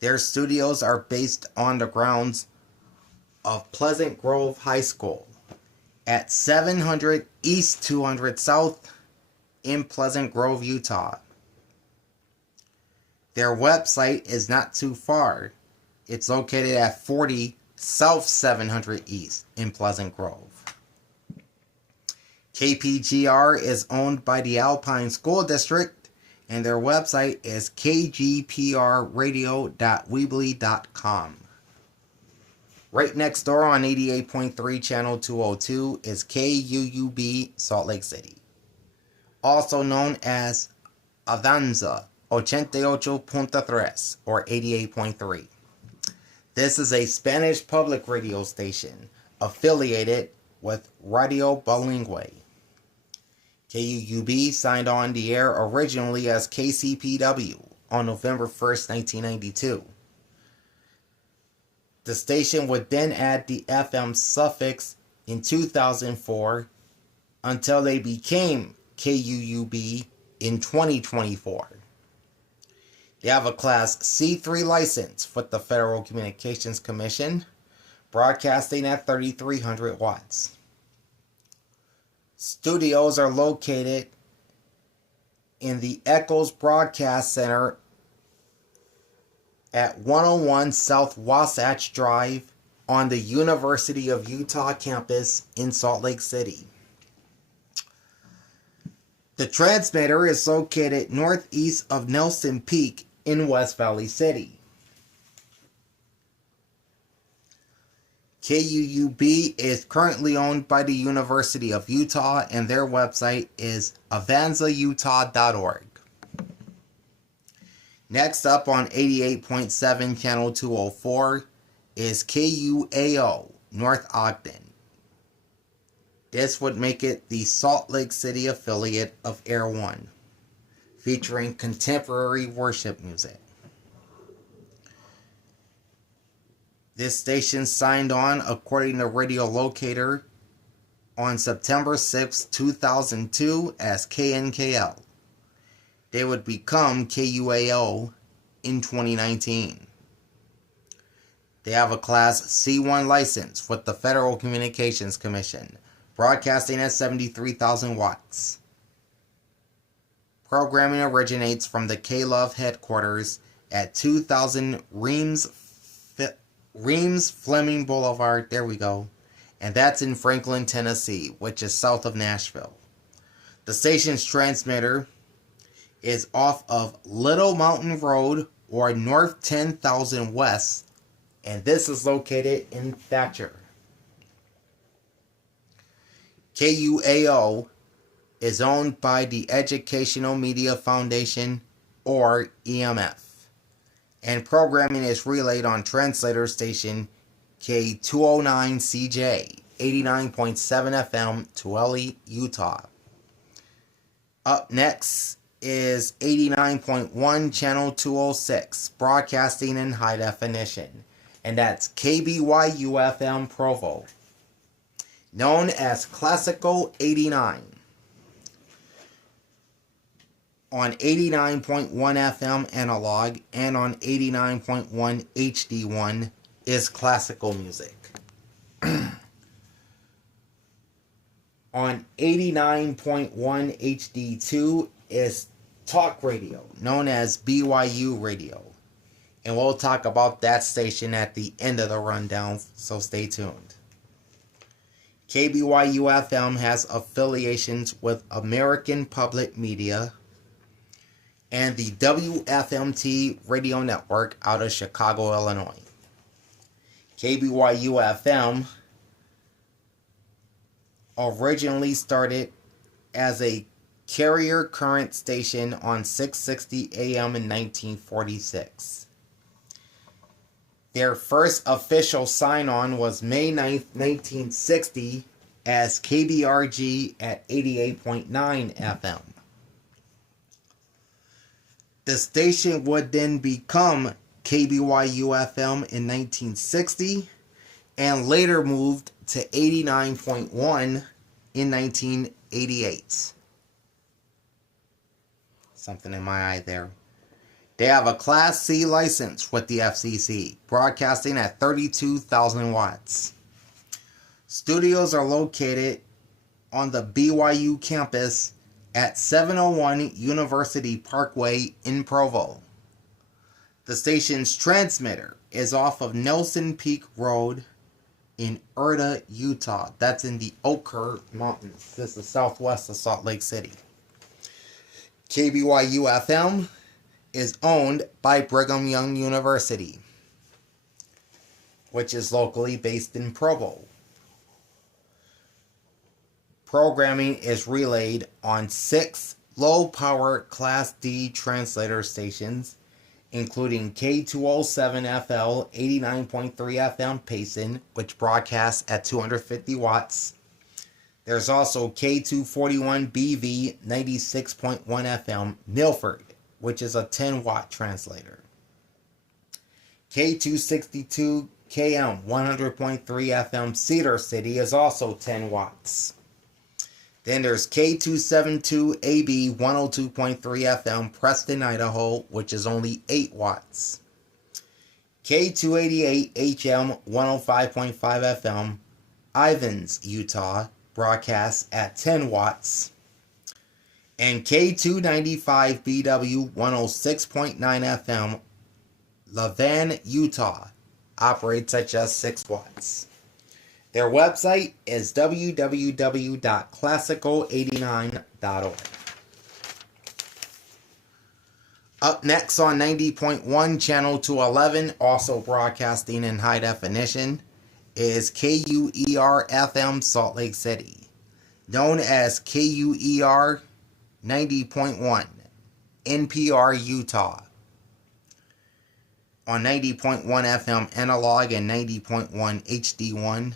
Their studios are based on the grounds of Pleasant Grove High School at 700 East 200 South in Pleasant Grove, Utah. Their website is not too far. It's located at 40 South 700 East in Pleasant Grove. KPGR is owned by the Alpine School District, and their website is kgpradio.weebly.com. Right next door on 88.3 Channel 202 is KUUB Salt Lake City, also known as Avanza 88.3 or 88.3. This is a Spanish public radio station affiliated with Radio Bilingüe. KUUB signed on the air originally as KCPW on November 1st, 1992. The station would then add the FM suffix in 2004 until they became KUUB in 2024. They have a Class C3 license with the Federal Communications Commission, broadcasting at 3,300 watts. Studios are located in the Echoes Broadcast Center at 101 South Wasatch Drive on the University of Utah campus in Salt Lake City. The transmitter is located northeast of Nelson Peak in West Valley City. KUUB is currently owned by the University of Utah, and their website is avanzautah.org. Next up on 88.7 Channel 204 is KUAO, North Ogden. This would make it the Salt Lake City affiliate of Air One, featuring contemporary worship music. This station signed on, according to Radio Locator, on September 6, 2002 as KNKL. They would become KUAO in 2019. They have a Class C1 license with the Federal Communications Commission, broadcasting at 73,000 watts. Programming originates from the K-Love headquarters at 2000 Reams Fleming Boulevard, there we go, and that's in Franklin, Tennessee, which is south of Nashville. The station's transmitter is off of Little Mountain Road or North 10,000 West, and this is located in Thatcher. KUAO is owned by the Educational Media Foundation, or EMF, and programming is relayed on translator station K209CJ, 89.7 FM, Tuele, Utah. Up next is 89.1 Channel 206, broadcasting in high definition, and that's KBYU-FM Provo, known as Classical 89. On 89.1 FM analog and on 89.1 HD1 is classical music. On 89.1 HD2 is talk radio, known as BYU Radio. And we'll talk about that station at the end of the rundown, so stay tuned. KBYU-FM has affiliations with American Public Media and the WFMT radio network out of Chicago, Illinois. KBYU-FM originally started as a carrier current station on 660 AM in 1946. Their first official sign-on was May 9th, 1960 as KBRG at 88.9 FM. The station would then become KBYU-FM in 1960 and later moved to 89.1 in 1988. Something in my eye there. They have a Class C license with the FCC, broadcasting at 32,000 watts. Studios are located on the BYU campus at 701 University Parkway in Provo. The station's transmitter is off of Nelson Peak Road in Erta, Utah. That's in the Oquirrh Mountains. This is southwest of Salt Lake City. KBYU-FM is owned by Brigham Young University, which is locally based in Provo. Programming is relayed on 6 low-power Class D translator stations, including K207FL 89.3 FM Payson, which broadcasts at 250 watts. There's also K241BV 96.1 FM Milford, which is a 10-watt translator. K262KM 100.3 FM Cedar City is also 10 watts. Then there's K272AB 102.3 FM Preston, Idaho, which is only 8 watts. K288 HM 105.5 FM, Ivins, Utah, broadcasts at 10 watts. And K295 BW 106.9 FM, Lavan, Utah, operates at just 6 watts. Their website is www.classical89.org. Up next on 90.1 channel 211, also broadcasting in high definition, is KUER FM Salt Lake City, known as KUER 90.1 NPR Utah. On 90.1 FM analog and 90.1 HD1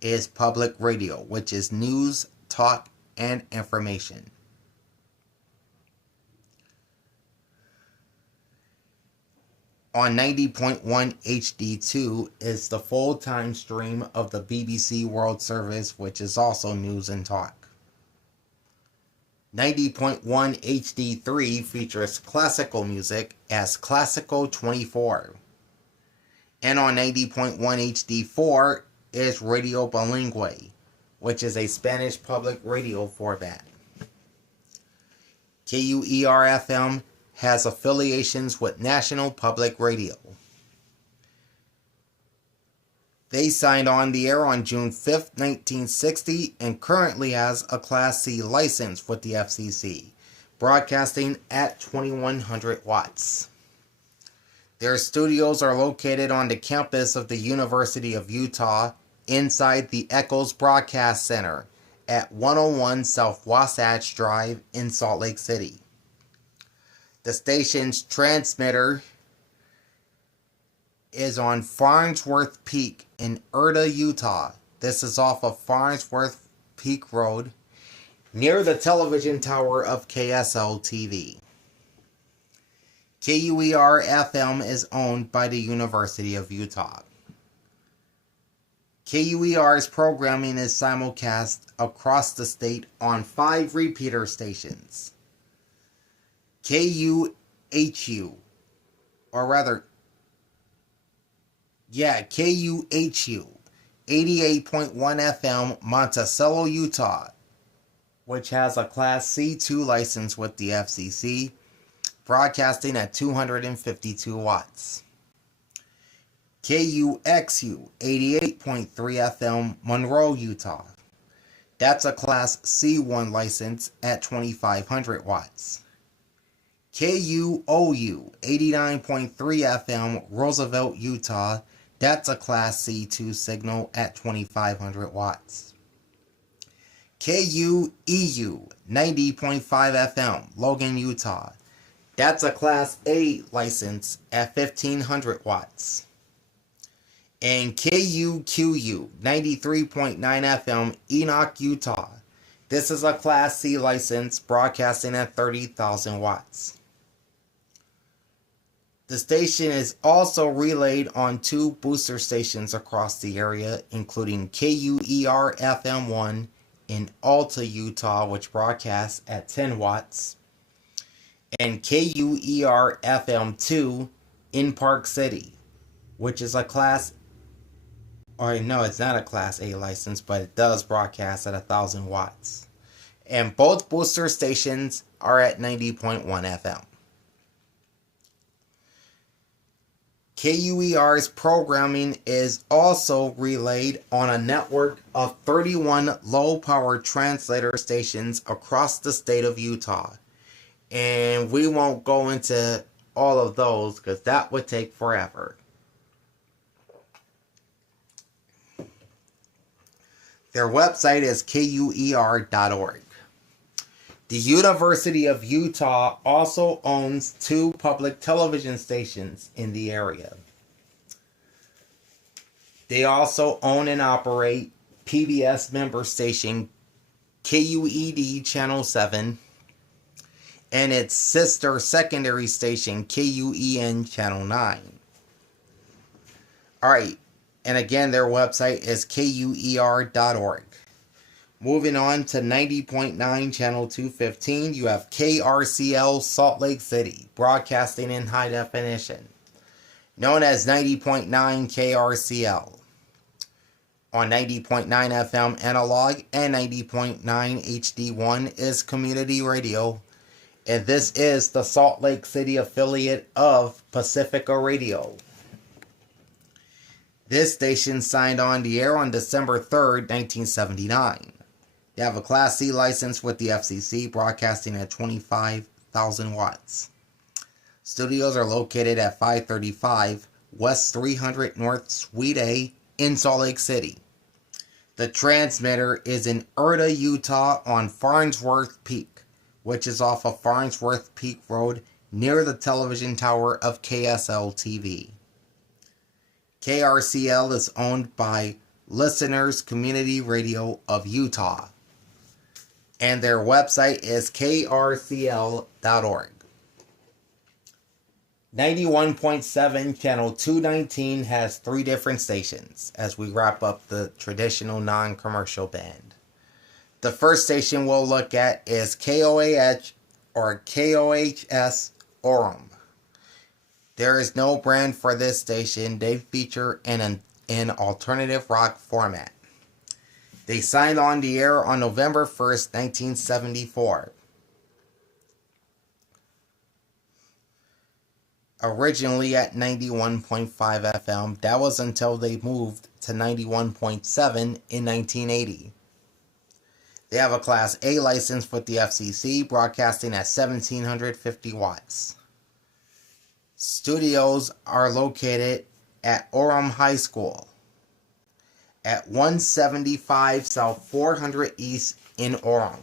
is public radio, which is news, talk, and information. On 90.1 HD2 is the full-time stream of the BBC World Service, which is also news and talk. 90.1 HD3 features classical music as Classical 24. And on 90.1 HD4 is Radio Bilingüe, which is a Spanish public radio format. KUER-FM has affiliations with National Public Radio. They signed on the air on June 5th, 1960, and currently has a Class C license with the FCC, broadcasting at 2100 watts. Their studios are located on the campus of the University of Utah, inside the Echoes Broadcast Center at 101 South Wasatch Drive in Salt Lake City. The station's transmitter is on Farnsworth Peak in Erta, Utah. This is off of Farnsworth Peak Road, near the television tower of KSL-TV. KUER-FM is owned by the University of Utah. KUER's programming is simulcast across the state on 5 repeater stations. KUHU 88.1 FM Monticello, Utah, which has a Class C2 license with the FCC, broadcasting at 252 watts. KUXU 88.3 FM Monroe, Utah. That's a Class C1 license at 2500 watts. KUOU 89.3 FM Roosevelt, Utah. That's a Class C2 signal at 2500 watts. KUEU 90.5 FM Logan, Utah. That's a Class A license at 1500 watts. And KUQU 93.9 FM Enoch, Utah. This is a Class C license broadcasting at 30,000 watts. The station is also relayed on 2 booster stations across the area, including KUER-FM1 in Alta, Utah, which broadcasts at 10 watts, and KUER-FM2 in Park City, which is a Class, or no, it's not a Class A license, but it does broadcast at 1,000 watts. And both booster stations are at 90.1 FM. KUER's programming is also relayed on a network of 31 low-power translator stations across the state of Utah. And we won't go into all of those because that would take forever. Their website is KUER.org. The University of Utah also owns 2 public television stations in the area. They also own and operate PBS member station KUED Channel 7 and its sister secondary station KUEN Channel 9. Alright, and again their website is KUER.org. Moving on to 90.9 Channel 215, you have KRCL Salt Lake City, broadcasting in high definition. known as 90.9 KRCL, on 90.9 FM analog and 90.9 HD1 is community radio, and this is the Salt Lake City affiliate of Pacifica Radio. This station signed on the air on December 3rd, 1979. They have a Class C license with the FCC, broadcasting at 25,000 watts. Studios are located at 535 West 300 North Suite A in Salt Lake City. The transmitter is in Erta, Utah on Farnsworth Peak, which is off of Farnsworth Peak Road near the television tower of KSL TV. KRCL is owned by Listeners Community Radio of Utah, and their website is krcl.org. 91.7 Channel 219 has 3 different stations as we wrap up the traditional non-commercial band. The first station we'll look at is KOAH or KOHS Orem. There is no brand for this station. They feature an alternative rock format. They signed on the air on November 1st, 1974. Originally at 91.5 FM, that was until they moved to 91.7 in 1980. They have a Class A license with the FCC, broadcasting at 1750 watts. Studios are located at Orem High School at 175 South 400 East in Orem.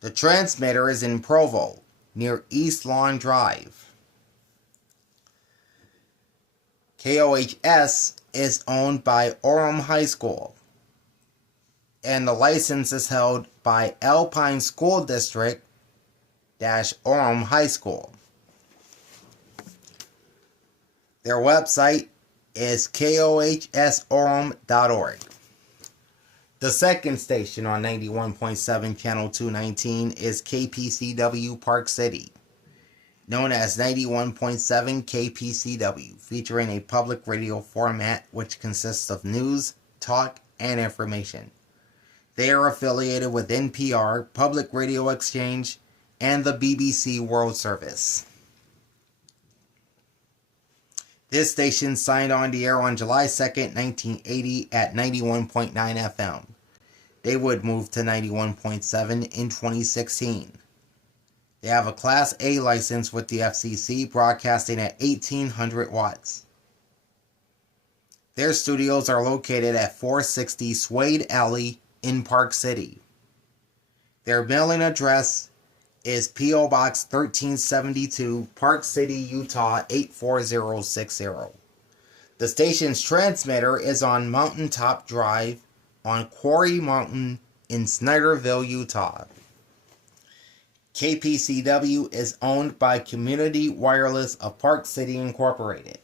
The transmitter is in Provo, near East Lawn Drive. KOHS is owned by Orem High School, and the license is held by Alpine School District Orem High School. Their website is kohsorem.org. The second station on 91.7 Channel 219 is KPCW Park City, known as 91.7 KPCW, featuring a public radio format which consists of news, talk, and information. They are affiliated with NPR, Public Radio Exchange, and the BBC World Service. This station signed on the air on July 2nd, 1980 at 91.9 FM. They would move to 91.7 in 2016. They have a Class A license with the FCC, broadcasting at 1800 watts. Their studios are located at 460 Swade Alley in Park City. Their mailing address is P.O. Box 1372, Park City, Utah 84060. The station's transmitter is on Mountaintop Drive on Quarry Mountain in Snyderville, Utah. KPCW is owned by Community Wireless of Park City Incorporated.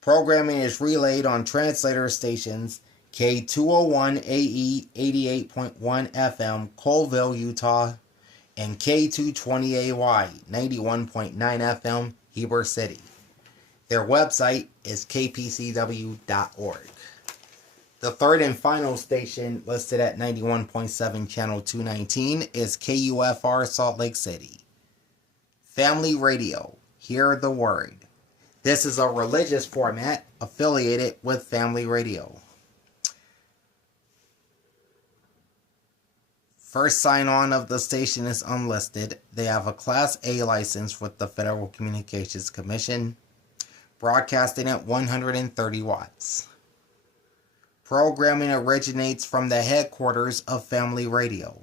Programming is relayed on translator stations K201AE 88.1 FM, Colville, Utah, and K220AY 91.9 FM, Heber City. Their website is kpcw.org. The third and final station listed at 91.7 Channel 219 is KUFR Salt Lake City. Family Radio, hear the word. This is a religious format affiliated with Family Radio. First sign-on of the station is unlisted. They have a Class A license with the Federal Communications Commission, broadcasting at 130 watts. Programming originates from the headquarters of Family Radio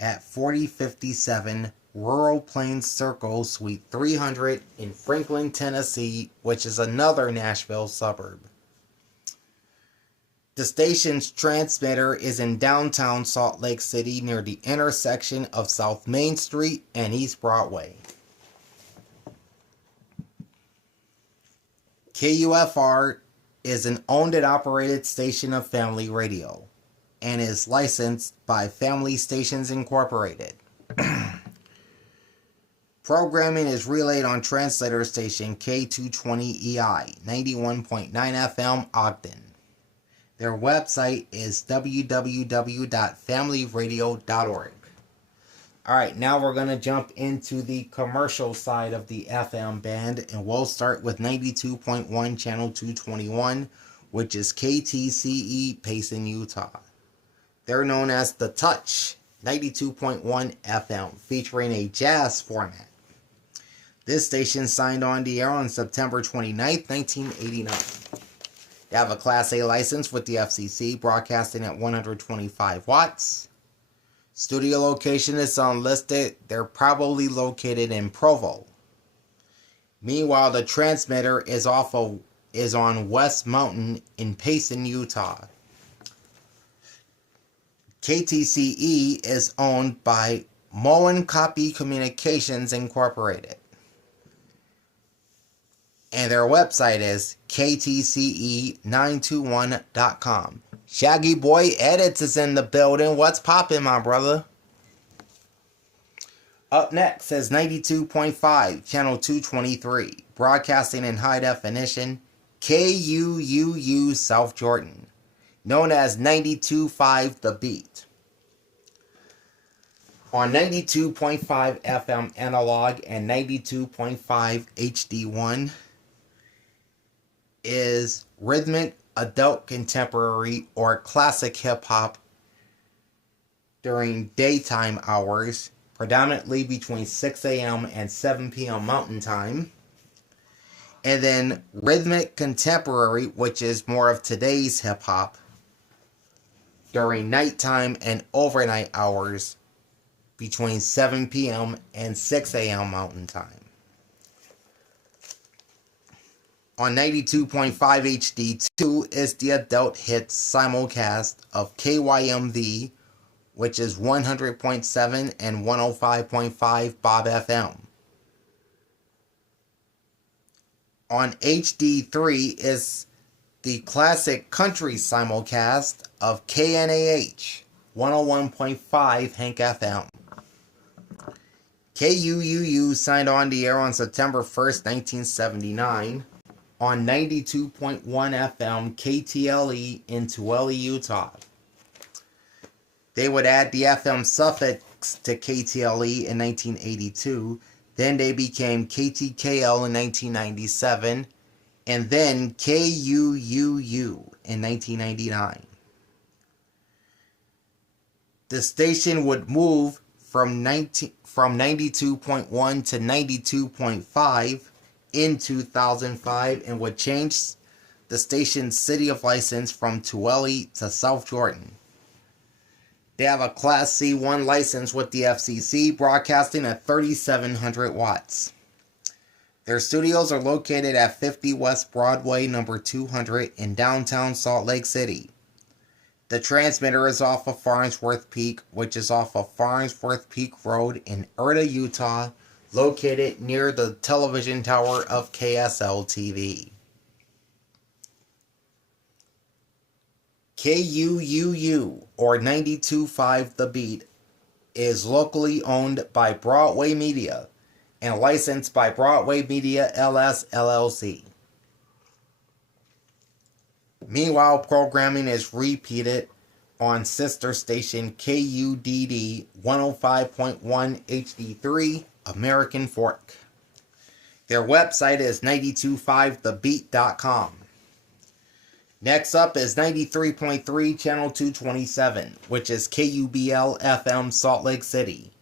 at 4057 Rural Plains Circle, Suite 300 in Franklin, Tennessee, which is another Nashville suburb. The station's transmitter is in downtown Salt Lake City near the intersection of South Main Street and East Broadway. KUFR is an owned and operated station of Family Radio and is licensed by Family Stations Incorporated. Programming is relayed on translator station K220EI, 91.9 FM Ogden. Their website is www.familyradio.org. Alright, now we're going to jump into the commercial side of the FM band, and we'll start with 92.1 Channel 221, which is KTCE Payson, Utah. They're known as The Touch, 92.1 FM, featuring a jazz format. This station signed on the air on September 29, 1989. They have a Class A license with the FCC, broadcasting at 125 watts. Studio location is unlisted. They're probably located in Provo. Meanwhile, the transmitter is on West Mountain in Payson, Utah. KTCE is owned by Moen Copy Communications Incorporated. And their website is ktce921.com. Shaggy Boy Edits is in the building. What's poppin', my brother? Up next is 92.5, Channel 223, broadcasting in high definition, KUUU South Jordan, known as 92.5 The Beat. On 92.5 FM analog and 92.5 HD1 is rhythmic, adult contemporary, or classic hip-hop during daytime hours, predominantly between 6 a.m. and 7 p.m. Mountain Time. And then rhythmic contemporary, which is more of today's hip-hop, during nighttime and overnight hours between 7 p.m. and 6 a.m. Mountain Time. On 92.5 HD2 is the adult hits simulcast of KYMV, which is 100.7 and 105.5 Bob FM. On HD3 is the classic country simulcast of KNAH, 101.5 Hank FM. KUUU signed on the air on September 1st, 1979. On 92.1 FM KTLE in Tooele, Utah. They would add the FM suffix to KTLE in 1982, then they became KTKL in 1997, and then KUUU in 1999. The station would move from 92.1 to 92.5 in 2005 and would change the station's city of license from Tooele to South Jordan. They have a Class C1 license with the FCC, broadcasting at 3,700 watts. Their studios are located at 50 West Broadway, number 200 in downtown Salt Lake City. The transmitter is off of Farnsworth Peak, which is off of Farnsworth Peak Road in Erta, Utah, located near the television tower of KSL-TV. KUUU, or 92.5 The Beat, is locally owned by Broadway Media and licensed by Broadway Media LS LLC. Meanwhile, programming is repeated on sister station KUDD 105.1 HD3, American Fork. Their website is 925thebeat.com. Next up is 93.3 Channel 227, which is KUBL FM Salt Lake City,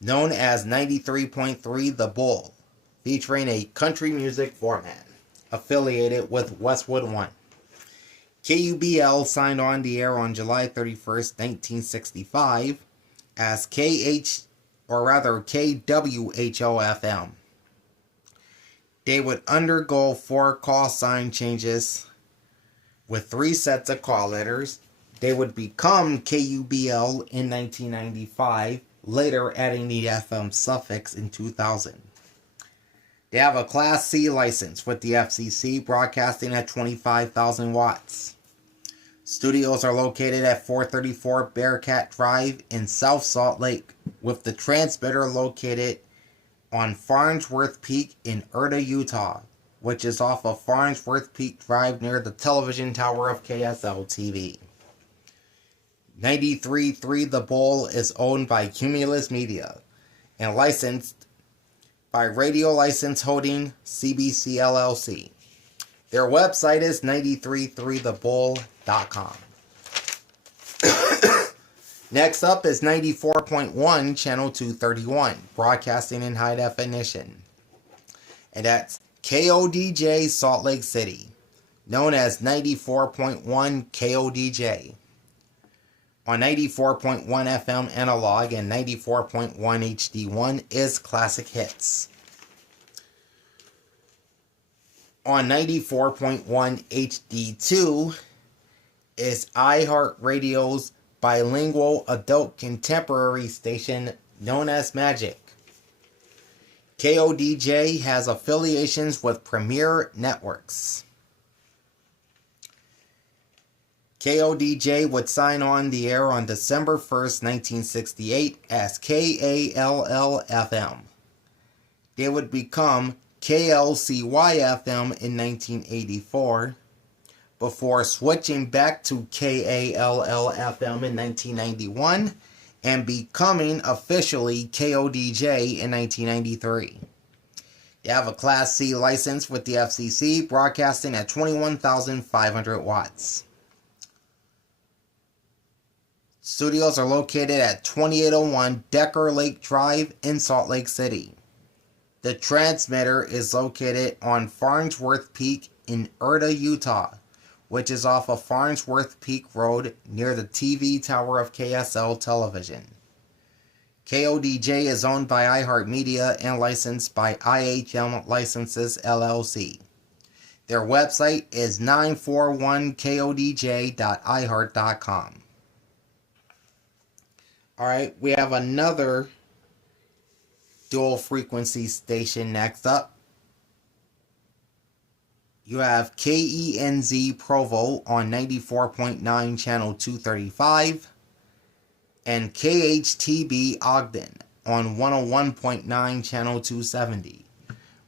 known as 93.3 The Bull, featuring a country music format, affiliated with Westwood One. KUBL signed on the air on July 31st, 1965 as KWHO-FM. They would undergo 4 call sign changes with 3 sets of call letters. They would become KUBL in 1995, later adding the FM suffix in 2000. They have a Class C license with the FCC, broadcasting at 25,000 watts. Studios are located at 434 Bearcat Drive in South Salt Lake, with the transmitter located on Farnsworth Peak in Erta, Utah, which is off of Farnsworth Peak Drive near the television tower of KSL TV. 93.3 The Bull is owned by Cumulus Media and licensed by Radio License Holding CBC LLC. Their website is 933thebull.com. Next up is 94.1 Channel 231, broadcasting in high definition. And that's KODJ Salt Lake City, known as 94.1 KODJ. On 94.1 FM analog and 94.1 HD1 is Classic Hits. On 94.1 HD2 is iHeartRadio's bilingual adult contemporary station known as Magic. KODJ has affiliations with Premier Networks. KODJ would sign on the air on December 1st, 1968 as KALL-FM. They would become KLCY-FM in 1984, before switching back to KALL-FM in 1991 and becoming officially KODJ in 1993. They have a Class C license with the FCC, broadcasting at 21,500 watts. Studios are located at 2801 Decker Lake Drive in Salt Lake City. The transmitter is located on Farnsworth Peak in Erta, Utah, which is off of Farnsworth Peak Road near the TV tower of KSL Television. KODJ is owned by iHeartMedia and licensed by IHM Licenses LLC. Their website is 941kodj.iheart.com. Alright, we have another dual frequency station next up. You have KENZ Provo on 94.9 Channel 235 and KHTB Ogden on 101.9 Channel 270.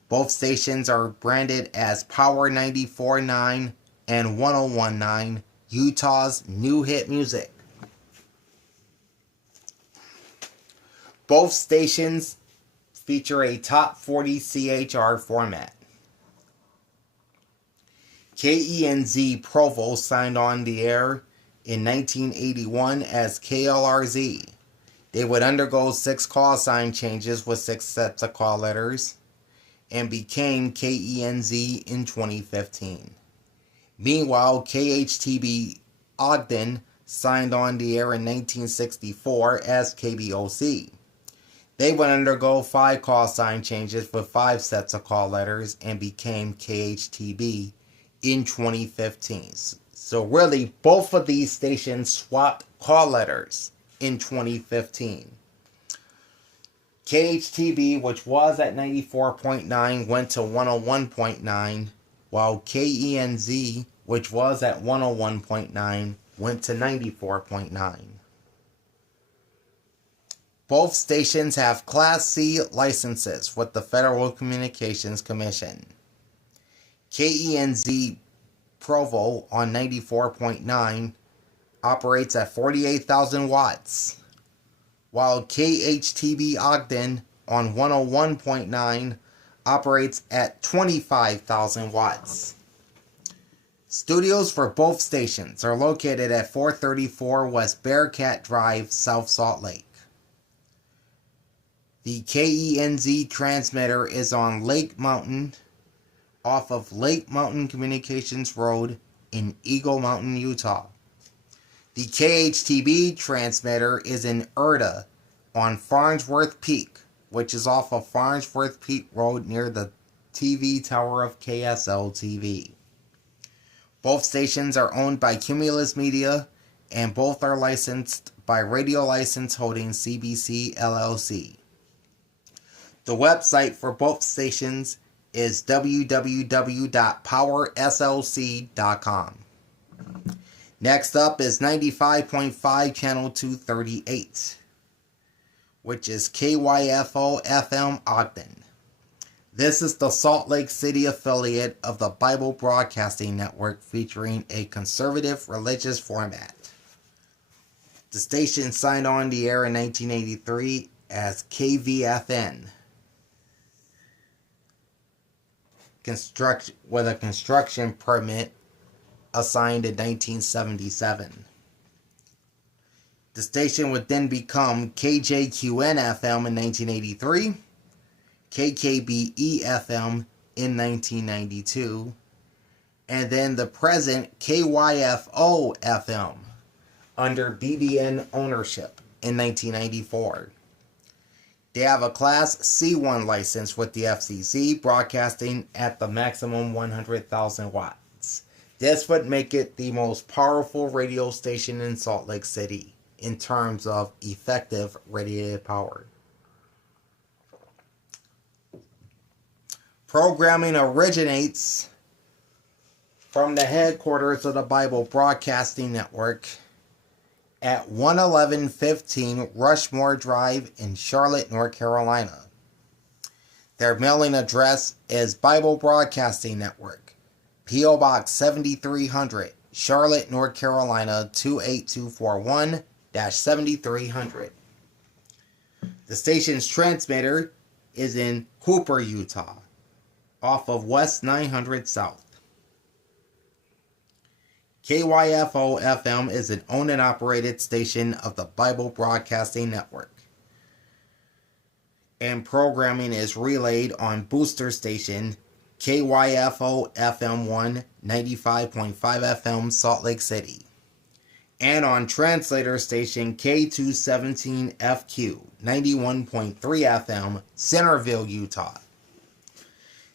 Both stations are branded as Power 94.9 and 101.9, Utah's new hit music. Both stations feature a top 40 CHR format. KENZ Provo signed on the air in 1981 as KLRZ. They would undergo 6 call sign changes with 6 sets of call letters and became KENZ in 2015. Meanwhile, KHTB Ogden signed on the air in 1964 as KBOC. They would undergo 5 call sign changes with 5 sets of call letters and became KHTB in 2015. So really, both of these stations swapped call letters in 2015. KHTB, which was at 94.9, went to 101.9, while KENZ, which was at 101.9, went to 94.9. Both stations have Class C licenses with the Federal Communications Commission. KENZ Provo on 94.9 operates at 48,000 watts, while KHTB Ogden on 101.9 operates at 25,000 watts. Studios for both stations are located at 434 West Bearcat Drive, South Salt Lake. The KENZ transmitter is on Lake Mountain, off of Lake Mountain Communications Road in Eagle Mountain, Utah. The KHTB transmitter is in Erta on Farnsworth Peak, which is off of Farnsworth Peak Road near the TV tower of KSL TV. Both stations are owned by Cumulus Media and both are licensed by Radio License Holding CBC LLC. The website for both stations is www.powerslc.com. Next up is 95.5 Channel 238, which is KYFO FM Ogden. This is the Salt Lake City affiliate of the Bible Broadcasting Network, featuring a conservative religious format. The station signed on the air in 1983 as KVFN, with a construction permit assigned in 1977. The station would then become KJQN-FM in 1983, KKBE-FM in 1992, and then the present KYFO-FM under BBN ownership in 1994. They have a Class C1 license with the FCC, broadcasting at the maximum 100,000 watts. This would make it the most powerful radio station in Salt Lake City in terms of effective radiated power. Programming originates from the headquarters of the Bible Broadcasting Network at 11115 Rushmore Drive in Charlotte, North Carolina. Their mailing address is Bible Broadcasting Network, P.O. Box 7300, Charlotte, North Carolina 28241-7300. The station's transmitter is in Hooper, Utah, off of West 900 South. KYFO-FM is an owned and operated station of the Bible Broadcasting Network, and programming is relayed on booster station KYFO-FM1 95.5 FM Salt Lake City, and on translator station K217FQ 91.3 FM Centerville, Utah.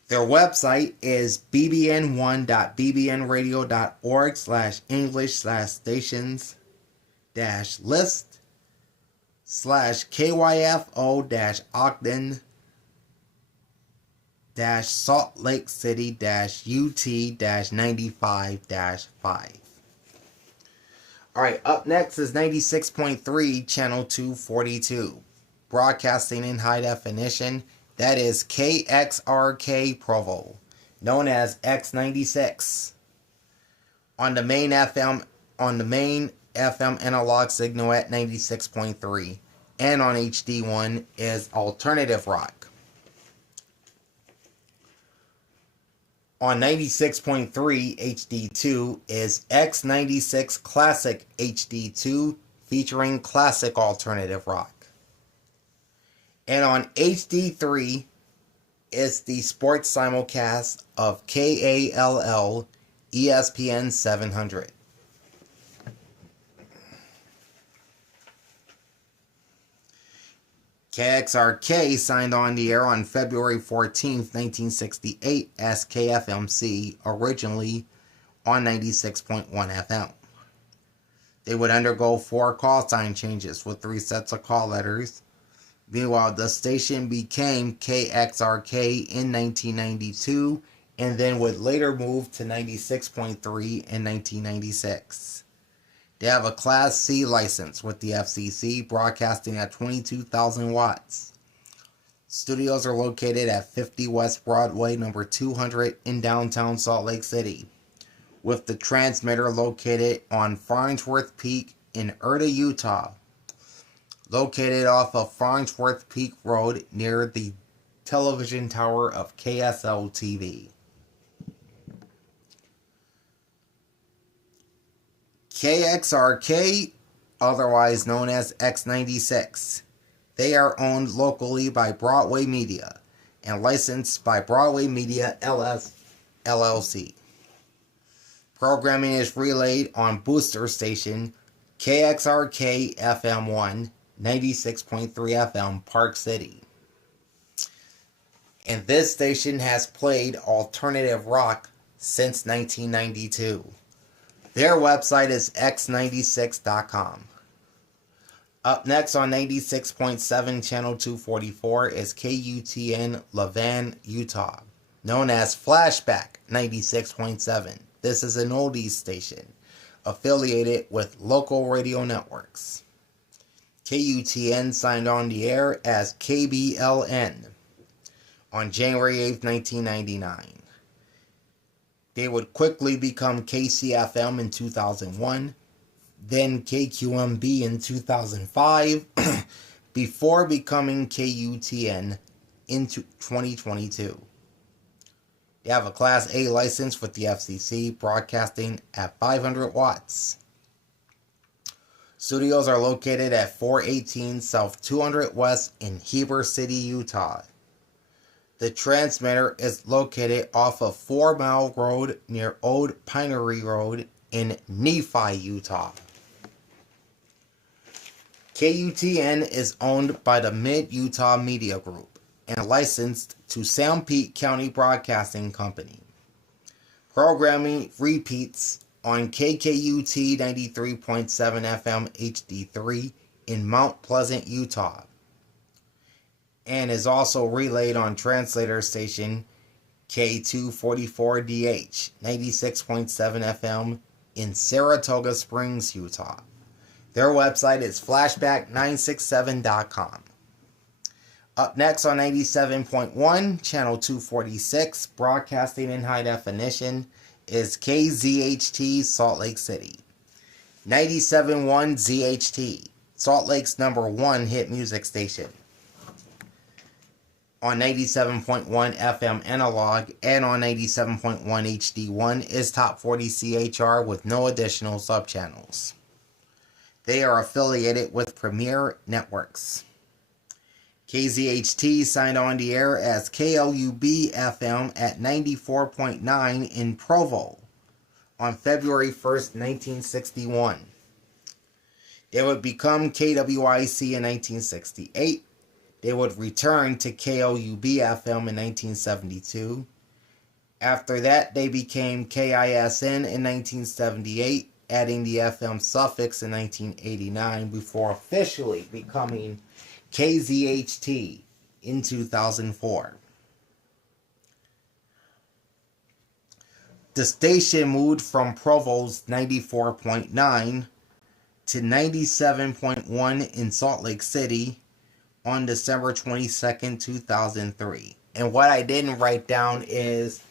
Their website is bbn1.bbnradio.org/english/stations-list/KYFO-Ogden-Salt Lake City-UT-95-5. Alright, up next is 96.3 Channel 242, broadcasting in high definition. That is KXRK Provo, known as X96. On the main FM analog signal at 96.3, and on HD1 is Alternative Rock. On 96.3 HD2 is X96 Classic HD2, featuring classic alternative rock. And on HD3 is the sports simulcast of KALL ESPN 700. KXRK signed on the air on February 14, 1968 as KFMC, originally on 96.1 FM. They would undergo 4 call sign changes with 3 sets of call letters. Meanwhile, the station became KXRK in 1992 and then would later move to 96.3 in 1996. They have a Class C license with the FCC, broadcasting at 22,000 watts. Studios are located at 50 West Broadway, number 200 in downtown Salt Lake City, with the transmitter located on Farnsworth Peak in Erta, Utah, located off of Farnsworth Peak Road near the television tower of KSL TV. KXRK, otherwise known as X96. They are owned locally by Broadway Media and licensed by Broadway Media LLC. Programming is relayed on booster station KXRK FM1 96.3 FM Park City. And this station has played alternative rock since 1992. Their website is x96.com. Up next on 96.7 Channel 244 is KUTN Levan, Utah, known as Flashback 96.7. This is an oldies station affiliated with local radio networks. KUTN signed on the air as KBLN on January 8, 1999. They would quickly become KCFM in 2001, then KQMB in 2005, before becoming KUTN in 2022. They have a Class A license with the FCC, broadcasting at 500 watts. Studios are located at 418 South 200 West in Heber City, Utah. The transmitter is located off of 4 Mile Road near Old Pinery Road in Nephi, Utah. KUTN is owned by the Mid-Utah Media Group and licensed to Sanpete County Broadcasting Company. Programming repeats on KKUT 93.7 FM HD3 in Mount Pleasant, Utah, and is also relayed on translator station K244DH 96.7 FM in Saratoga Springs, Utah. Their website is flashback967.com. Up next on 97.1, channel 246, broadcasting in high definition, is KZHT Salt Lake City. 97.1 ZHT, Salt Lake's #1 hit music station. On 97.1 FM analog and on 97.1 HD1 is Top 40 CHR with no additional subchannels. They are affiliated with Premier Networks. KZHT signed on the air as KLUB FM at 94.9 in Provo on February 1st, 1961. They would become KWIC in 1968. They would return to KLUB FM in 1972. After that, they became KISN in 1978, adding the FM suffix in 1989 before officially becoming KZHT in 2004. The station moved from Provo's 94.9 to 97.1 in Salt Lake City on December 22nd, 2003. And what I didn't write down is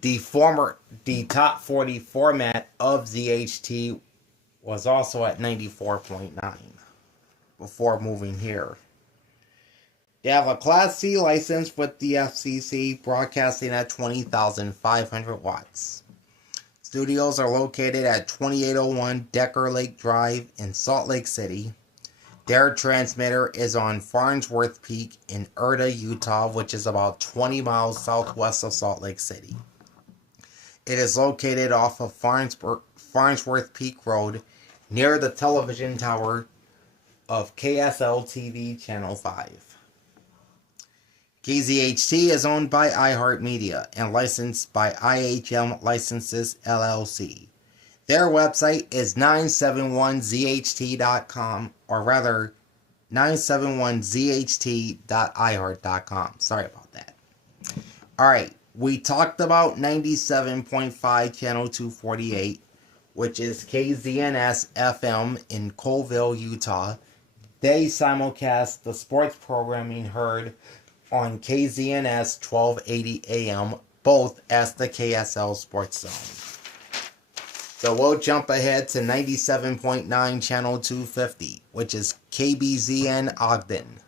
the top 40 format of ZHT was also at 94.9 before moving here. They have a Class C license with the FCC, broadcasting at 20,500 watts. Studios are located at 2801 Decker Lake Drive in Salt Lake City. Their transmitter is on Farnsworth Peak in Erta, Utah, which is about 20 miles southwest of Salt Lake City. It is located off of Farnsworth Peak Road near the television tower of KSL TV Channel 5. KZHT is owned by iHeartMedia and licensed by IHM Licenses LLC. Their website is 971zht.com, or rather 971zht.iheart.com. Sorry about that. Alright, we talked about 97.5 channel 248, which is KZNS FM in Colville, Utah. They simulcast the sports programming heard on KZNS 1280 AM, both as the KSL Sports Zone. So we'll jump ahead to 97.9 channel 250, which is KBZN Ogden.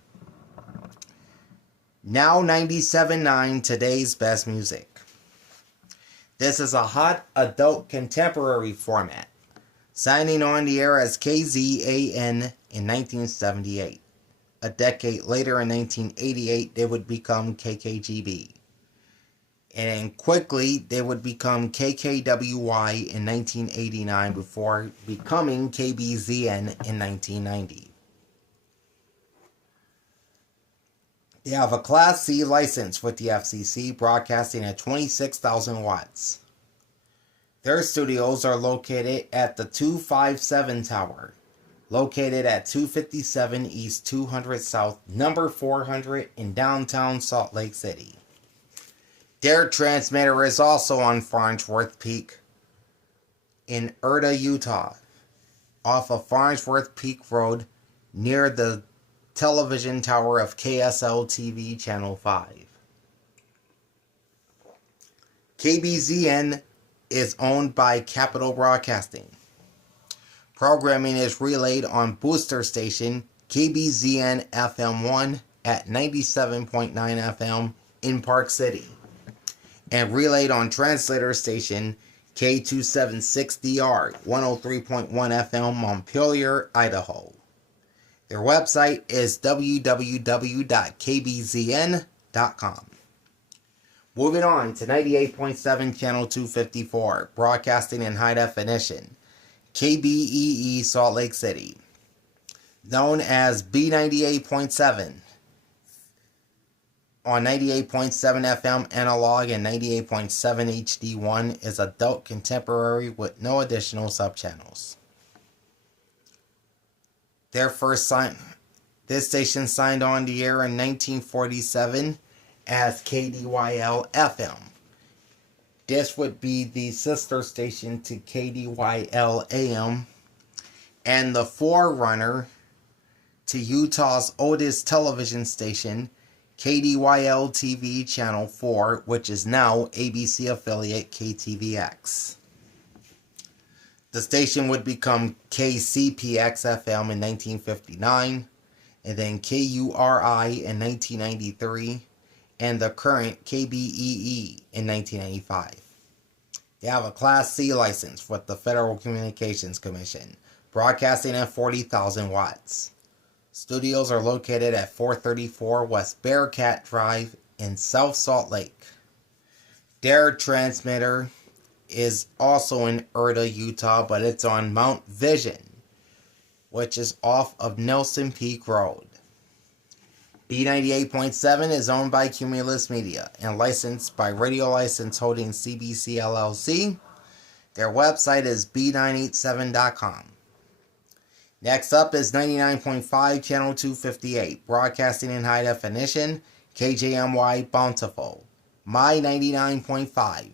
Now 97.9, today's best music. This is a hot adult contemporary format, signing on the air as KZAN in 1978. A decade later, in 1988, they would become KKGB. And quickly, they would become KKWY in 1989 before becoming KBZN in 1990. They have a Class C license with the FCC, broadcasting at 26,000 watts. Their studios are located at the 257 Tower, located at 257 East 200 South, number 400 in downtown Salt Lake City. Their transmitter is also on Farnsworth Peak in Erta, Utah, off of Farnsworth Peak Road near the television tower of KSL-TV Channel 5. KBZN is owned by Capital Broadcasting. Programming is relayed on booster station KBZN FM1 at 97.9 FM in Park City, and relayed on translator station K276DR 103.1 FM Montpelier, Idaho. Their website is www.kbzn.com. Moving on to 98.7 Channel 254, broadcasting in high definition, KBEE Salt Lake City, known as B98.7, on 98.7 FM analog and 98.7 HD1 is adult contemporary with no additional subchannels. This station signed on the air in 1947 as KDYL FM. This would be the sister station to KDYL AM and the forerunner to Utah's oldest television station, KDYL TV Channel 4, which is now ABC affiliate KTVX. The station would become KCPX FM in 1959, and then KURI in 1993, and the current KBEE in 1995. They have a Class C license with the Federal Communications Commission, broadcasting at 40,000 watts. Studios are located at 434 West Bearcat Drive in South Salt Lake. Their transmitter is also in Erda, Utah, but it's on Mount Vision, which is off of Nelson Peak Road. B98.7 is owned by Cumulus Media and licensed by Radio License Holdings CBC LLC. Their website is b987.com. Next up is 99.5 Channel 258, broadcasting in high definition, KJMY Bountiful, My 99.5,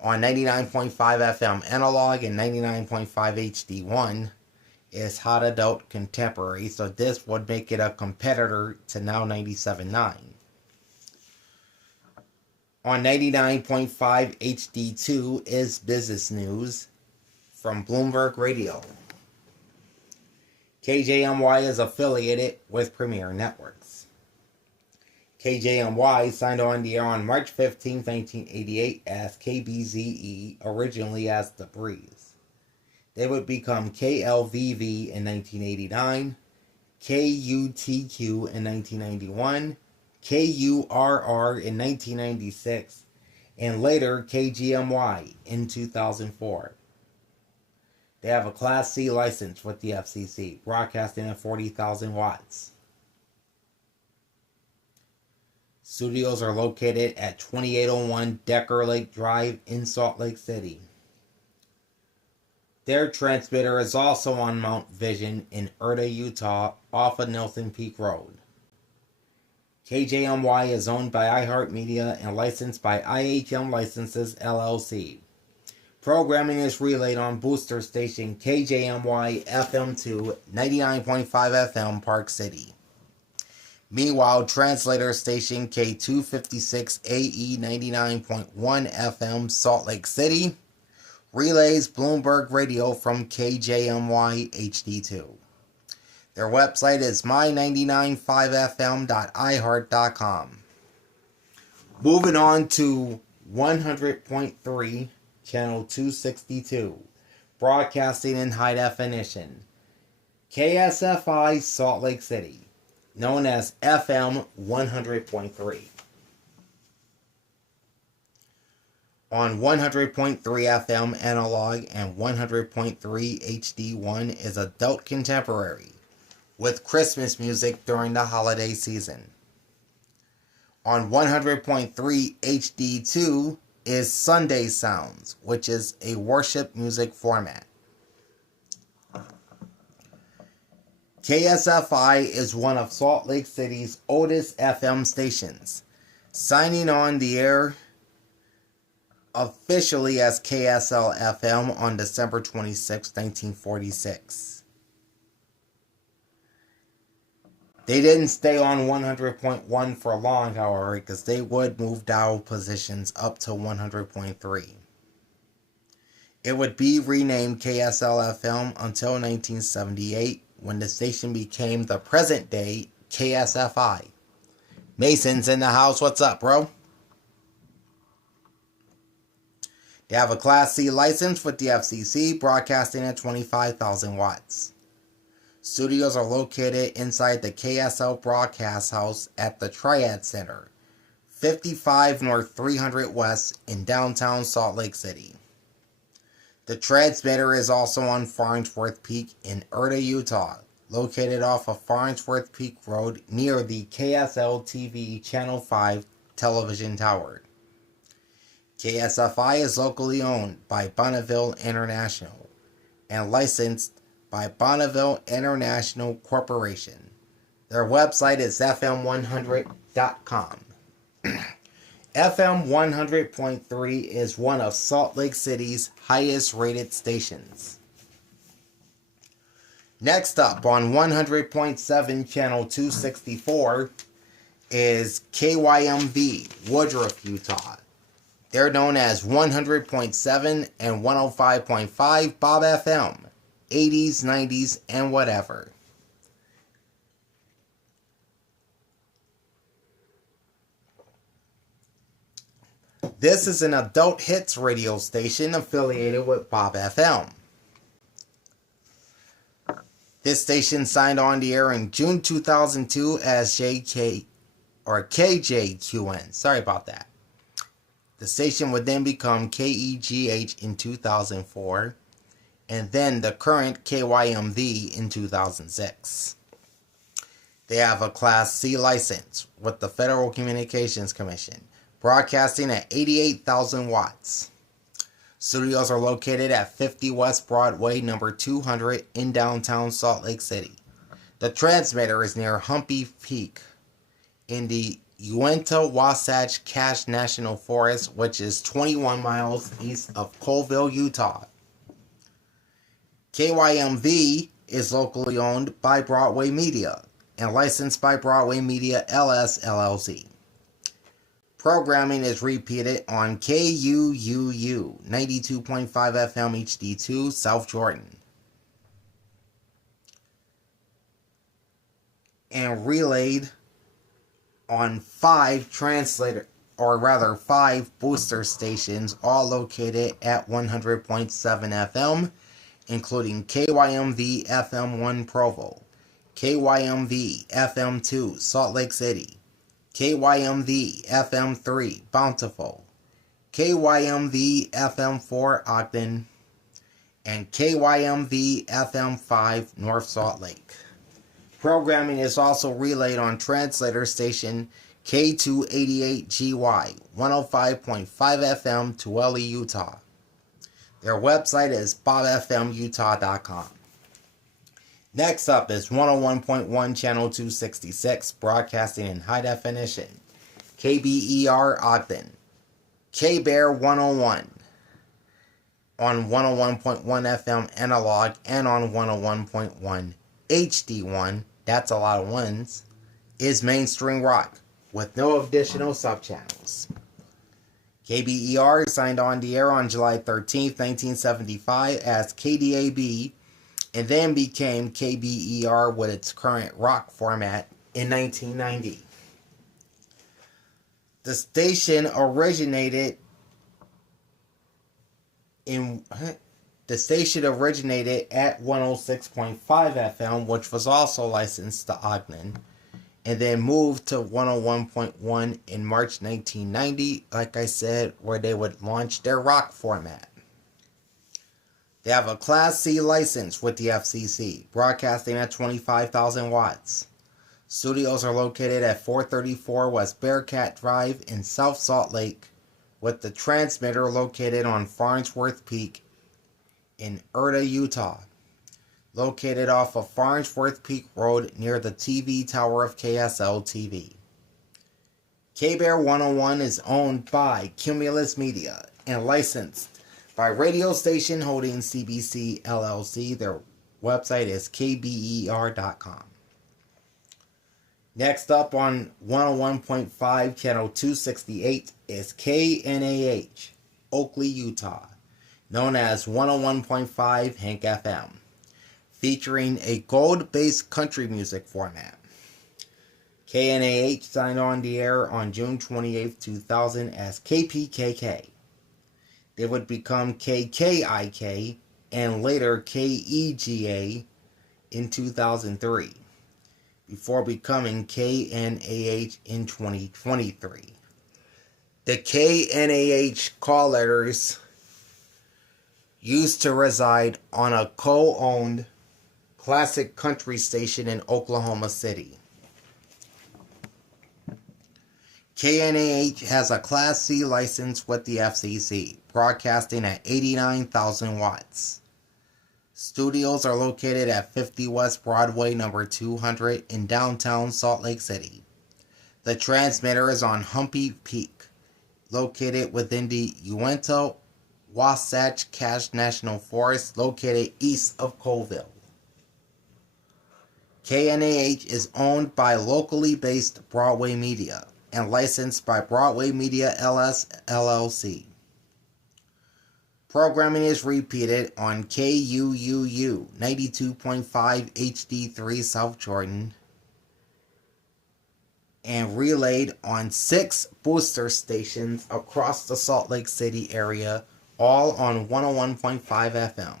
on 99.5 FM analog and 99.5 HD1 is Hot Adult Contemporary, so this would make it a competitor to now 97.9. On 99.5 HD2 is Business News from Bloomberg Radio. KJMY is affiliated with Premier Networks. KJMY signed on the air on March 15, 1988 as KBZE, originally as The Breeze. They would become KLVV in 1989, KUTQ in 1991, KURR in 1996, and later KGMY in 2004. They have a Class C license with the FCC, broadcasting at 40,000 watts. Studios are located at 2801 Decker Lake Drive in Salt Lake City. Their transmitter is also on Mount Vision in Erda, Utah, off of Nelson Peak Road. KJMY is owned by iHeartMedia and licensed by IHM Licenses LLC. Programming is relayed on booster station KJMY FM2 99.5 FM Park City. Meanwhile, translator station K256AE 99.1 FM Salt Lake City relays Bloomberg Radio from KJMY HD2. Their website is my995fm.iheart.com. Moving on to 100.3 Channel 262, broadcasting in high definition, KSFI Salt Lake City, known as FM 100.3. On 100.3 FM analog and 100.3 HD1 is adult contemporary, with Christmas music during the holiday season. On 100.3 HD2 is Sunday Sounds, which is a worship music format. KSFI is one of Salt Lake City's oldest FM stations, signing on the air officially as KSL FM on December 26, 1946. They didn't stay on 100.1 for long, however, because they would move dial positions up to 100.3. It would be renamed KSL-FM until 1978, when the station became the present-day KSFI. Mason's in the house. What's up, bro? They have a Class C license with the FCC, broadcasting at 25,000 watts. Studios are located inside the KSL Broadcast House at the Triad Center, 55 North 300 West in downtown Salt Lake City. The transmitter is also on Farnsworth Peak in Erta, Utah, located off of Farnsworth Peak Road near the KSL TV Channel 5 television tower. KSFI is locally owned by Bonneville International and licensed by Bonneville International Corporation. Their website is fm100.com. FM 100.3 is one of Salt Lake City's highest rated stations. Next up on 100.7 channel 264 is KYMV, Woodruff, Utah. They're known as 100.7 and 105.5 Bob FM, 80s, 90s, and whatever. This is an adult hits radio station affiliated with Bob FM. This station signed on the air in June 2002 as KJQN. Sorry about that. The station would then become KEGH in 2004, and then the current KYMV in 2006. They have a Class C license with the Federal Communications Commission, broadcasting at 88,000 watts. Studios are located at 50 West Broadway, number 200 in downtown Salt Lake City. The transmitter is near Humpy Peak in the Uinta-Wasatch Cache National Forest, which is 21 miles east of Colville, Utah. KYMV is locally owned by Broadway Media and licensed by Broadway Media LS LLC. Programming is repeated on KUUU 92.5 FM HD2 South Jordan and relayed on 5 booster stations, all located at 100.7 FM, including KYMV FM1 Provo, KYMV FM2 Salt Lake City, KYMV FM3 Bountiful, KYMV FM4 Ogden, and KYMV FM5 North Salt Lake. Programming is also relayed on translator station K288GY 105.5 FM Tuele, Utah. Their website is bobfmutah.com. Next up is 101.1 channel 266, broadcasting in high definition. KBER Ogden, K-Bear 101 on 101.1 FM analog and on 101.1 HD1, that's a lot of ones, is mainstream rock with no additional subchannels. KBER signed on the air on July 13, 1975 as KDAB and then became KBER with its current rock format in 1990. The station originated at 106.5 FM, which was also licensed to Ogden, and then moved to 101.1 in March 1990, like I said, where they would launch their rock format. They have a Class C license with the FCC, broadcasting at 25,000 watts. Studios are located at 434 West Bearcat Drive in South Salt Lake, with the transmitter located on Farnsworth Peak in Erta, Utah, located off of Farnsworth Peak Road near the TV tower of KSL TV. K-Bear 101 is owned by Cumulus Media and licensed by Radio Station Holdings CBC LLC. Their website is kber.com. Next up on 101.5 channel 268 is KNAH, Oakley, Utah, known as 101.5 Hank FM, featuring a gold-based country music format. KNAH signed on the air on June 28, 2000 as KPKK. They would become KKIK and later KEGA in 2003, before becoming KNAH in 2023. The KNAH call letters used to reside on a co-owned classic country station in Oklahoma City. KNAH has a Class C license with the FCC, broadcasting at 89,000 watts. Studios are located at 50 West Broadway, number 200 in downtown Salt Lake City. The transmitter is on Humpy Peak, located within the Uinta-Wasatch Cache National Forest, located east of Colville. KNAH is owned by locally based Broadway Media and licensed by Broadway Media LLC. Programming is repeated on KUUU 92.5 HD3 South Jordan and relayed on 6 booster stations across the Salt Lake City area, all on 101.5 FM,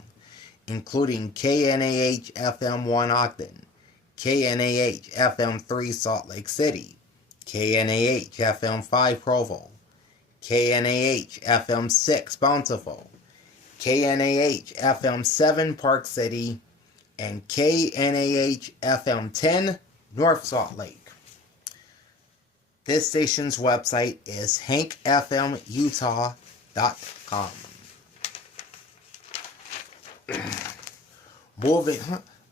including KNAH FM 1 Ogden, KNAH FM 3 Salt Lake City, KNAH FM 5 Provo, KNAH FM 6 Bountiful, KNAH FM 7 Park City, and KNAH FM 10 North Salt Lake. This station's website is hankfmutah.com.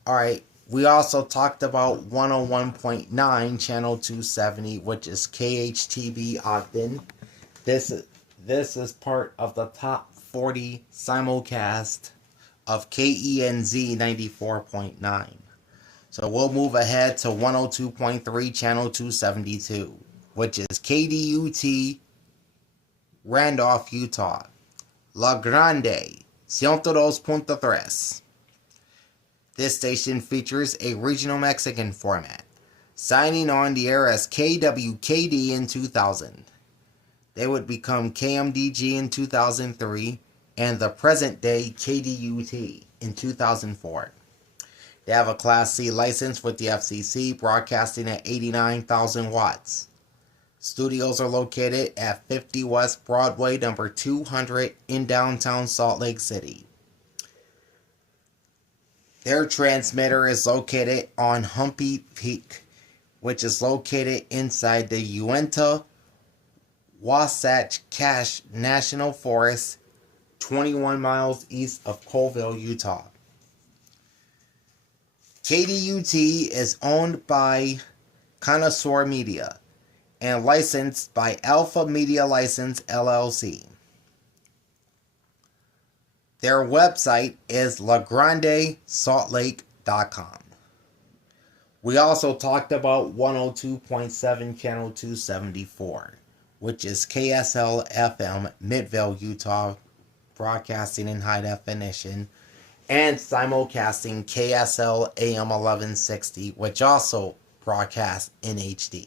Alright, we also talked about 101.9 channel 270, which is KHTB Ogden. This is part of the top 40 simulcast of KENZ 94.9. So we'll move ahead to 102.3 channel 272, which is KDUT Randolph, Utah. La Grande 102.3. This station features a regional Mexican format, signing on the air as KWKD in 2000. They would become KMDG in 2003 and the present day KDUT in 2004. They have a Class C license with the FCC, broadcasting at 89,000 watts. Studios are located at 50 West Broadway, number 200 in downtown Salt Lake City. Their transmitter is located on Humpy Peak, which is located inside the Uinta-Wasatch Cache National Forest, 21 miles east of Colville, Utah. KDUT is owned by Connoisseur Media and licensed by Alpha Media License LLC. Their website is lagrandesaltlake.com. We also talked about 102.7 channel 274, which is KSL FM Midvale, Utah, broadcasting in high definition, and simulcasting KSL AM 1160, which also broadcasts in HD.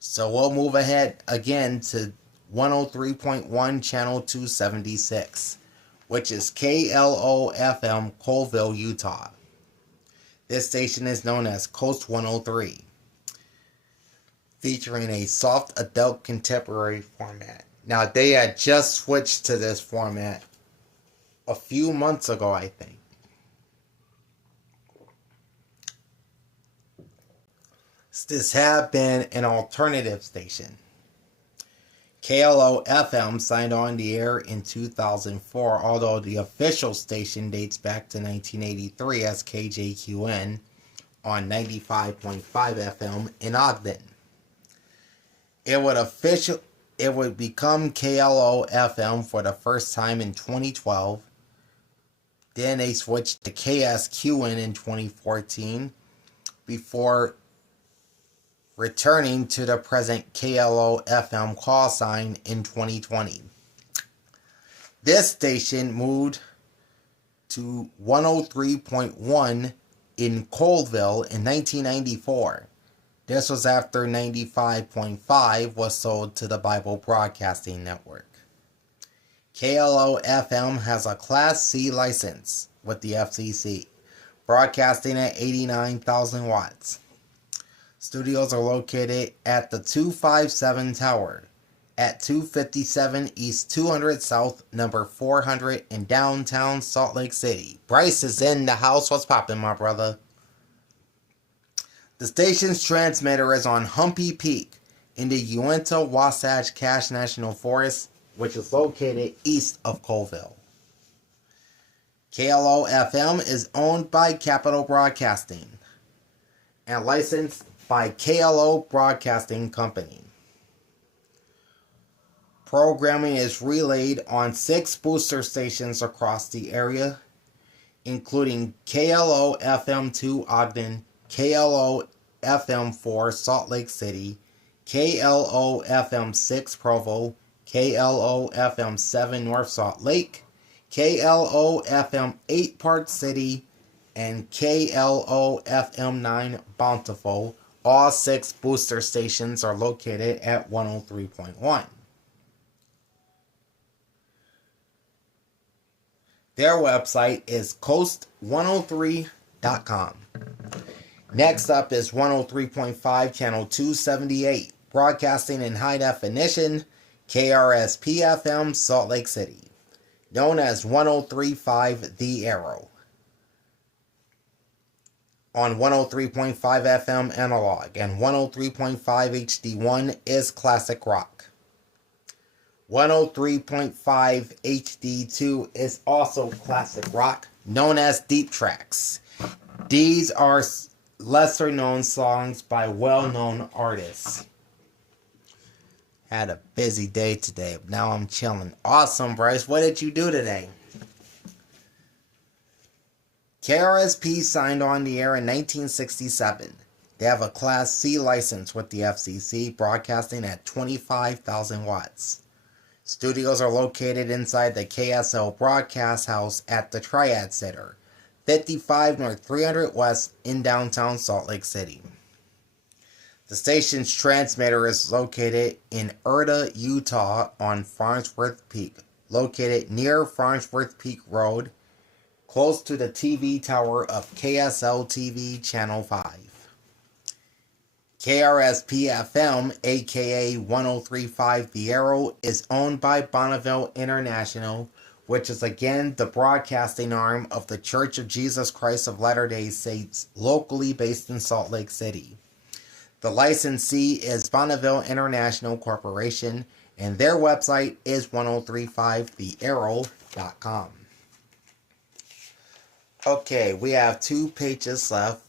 So we'll move ahead again to 103.1 channel 276, which is KLO FM Colville, Utah. This station is known as Coast 103, featuring a soft adult contemporary format. Now, they had just switched to this format a few months ago, I think. This had been an alternative station. KLO FM signed on the air in 2004, although the official station dates back to 1983 as KJQN on 95.5 FM in Ogden. It would become KLO FM for the first time in 2012. Then they switched to KSQN in 2014 before returning to the present KLO-FM call sign in 2020. This station moved to 103.1 in Colville in 1994. This was after 95.5 was sold to the Bible Broadcasting Network. KLO-FM has a Class C license with the FCC, broadcasting at 89,000 watts. Studios are located at the 257 Tower at 257 East 200 South, number 400 in downtown Salt Lake City. Bryce is in the house. What's poppin', my brother? The station's transmitter is on Humpy Peak in the Uinta-Wasatch Cache National Forest, which is located east of Colville. KLO-FM is owned by Capital Broadcasting and licensed by KLO Broadcasting Company. Programming is relayed on 6 booster stations across the area, including KLO-FM2 Ogden, KLO-FM4 Salt Lake City, KLO-FM6 Provo, KLO-FM7 North Salt Lake, KLO-FM8 Park City, and KLO-FM9 Bountiful. All 6 booster stations are located at 103.1. Their website is coast103.com. Next up is 103.5 channel 278, broadcasting in high definition, KRSP-FM Salt Lake City, known as 103.5 The Arrow. On 103.5 FM analog and 103.5 HD1 is classic rock. 103.5 HD2 is also classic rock, known as deep tracks. These are lesser known songs by well-known artists. Had a busy day today, but now I'm chilling. Awesome, Bryce. What did you do today? KRSP signed on the air in 1967. They have a Class C license with the FCC, broadcasting at 25,000 watts. Studios are located inside the KSL Broadcast House at the Triad Center, 55 North 300 West in downtown Salt Lake City. The station's transmitter is located in Erta, Utah on Farnsworth Peak, located near Farnsworth Peak Road, close to the TV tower of KSL TV Channel 5. KRSP-FM, aka 103.5 The Arrow, is owned by Bonneville International, which is again the broadcasting arm of the Church of Jesus Christ of Latter-day Saints, locally based in Salt Lake City. The licensee is Bonneville International Corporation, and their website is 103.5thearrow.com. Okay, we have 2 pages left.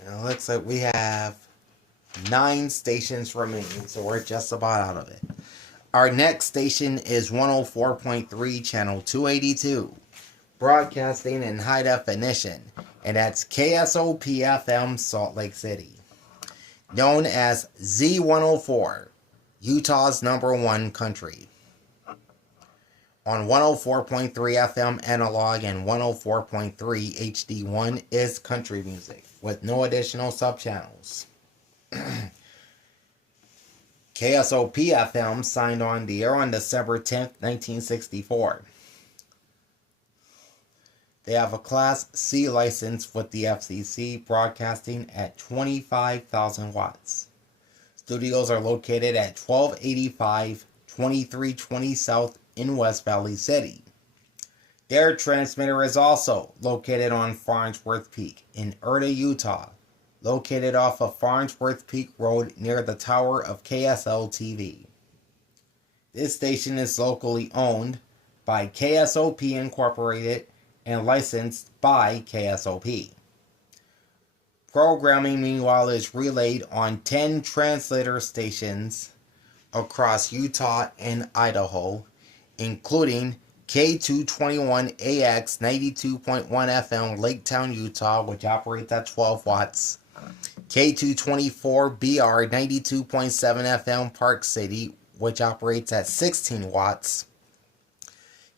It looks like we have 9 stations remaining, so we're just about out of it. Our next station is 104.3 channel 282, broadcasting in high definition, and that's KSOP-FM Salt Lake City, known as Z104, Utah's #1 country. On 104.3 FM analog and 104.3 HD1 is country music, with no additional subchannels. KSOP-FM signed on the air on December 10th, 1964. They have a Class C license with the FCC, broadcasting at 25,000 watts. Studios are located at 1285 2320 South in West Valley City. Their transmitter is also located on Farnsworth Peak in Erta, Utah, located off of Farnsworth Peak Road near the tower of KSL TV. This station is locally owned by KSOP Incorporated and licensed by KSOP. Programming, meanwhile, is relayed on 10 translator stations across Utah and Idaho, including K221AX 92.1 FM Laketown, Utah, which operates at 12 watts. K224BR 92.7 FM Park City, which operates at 16 watts.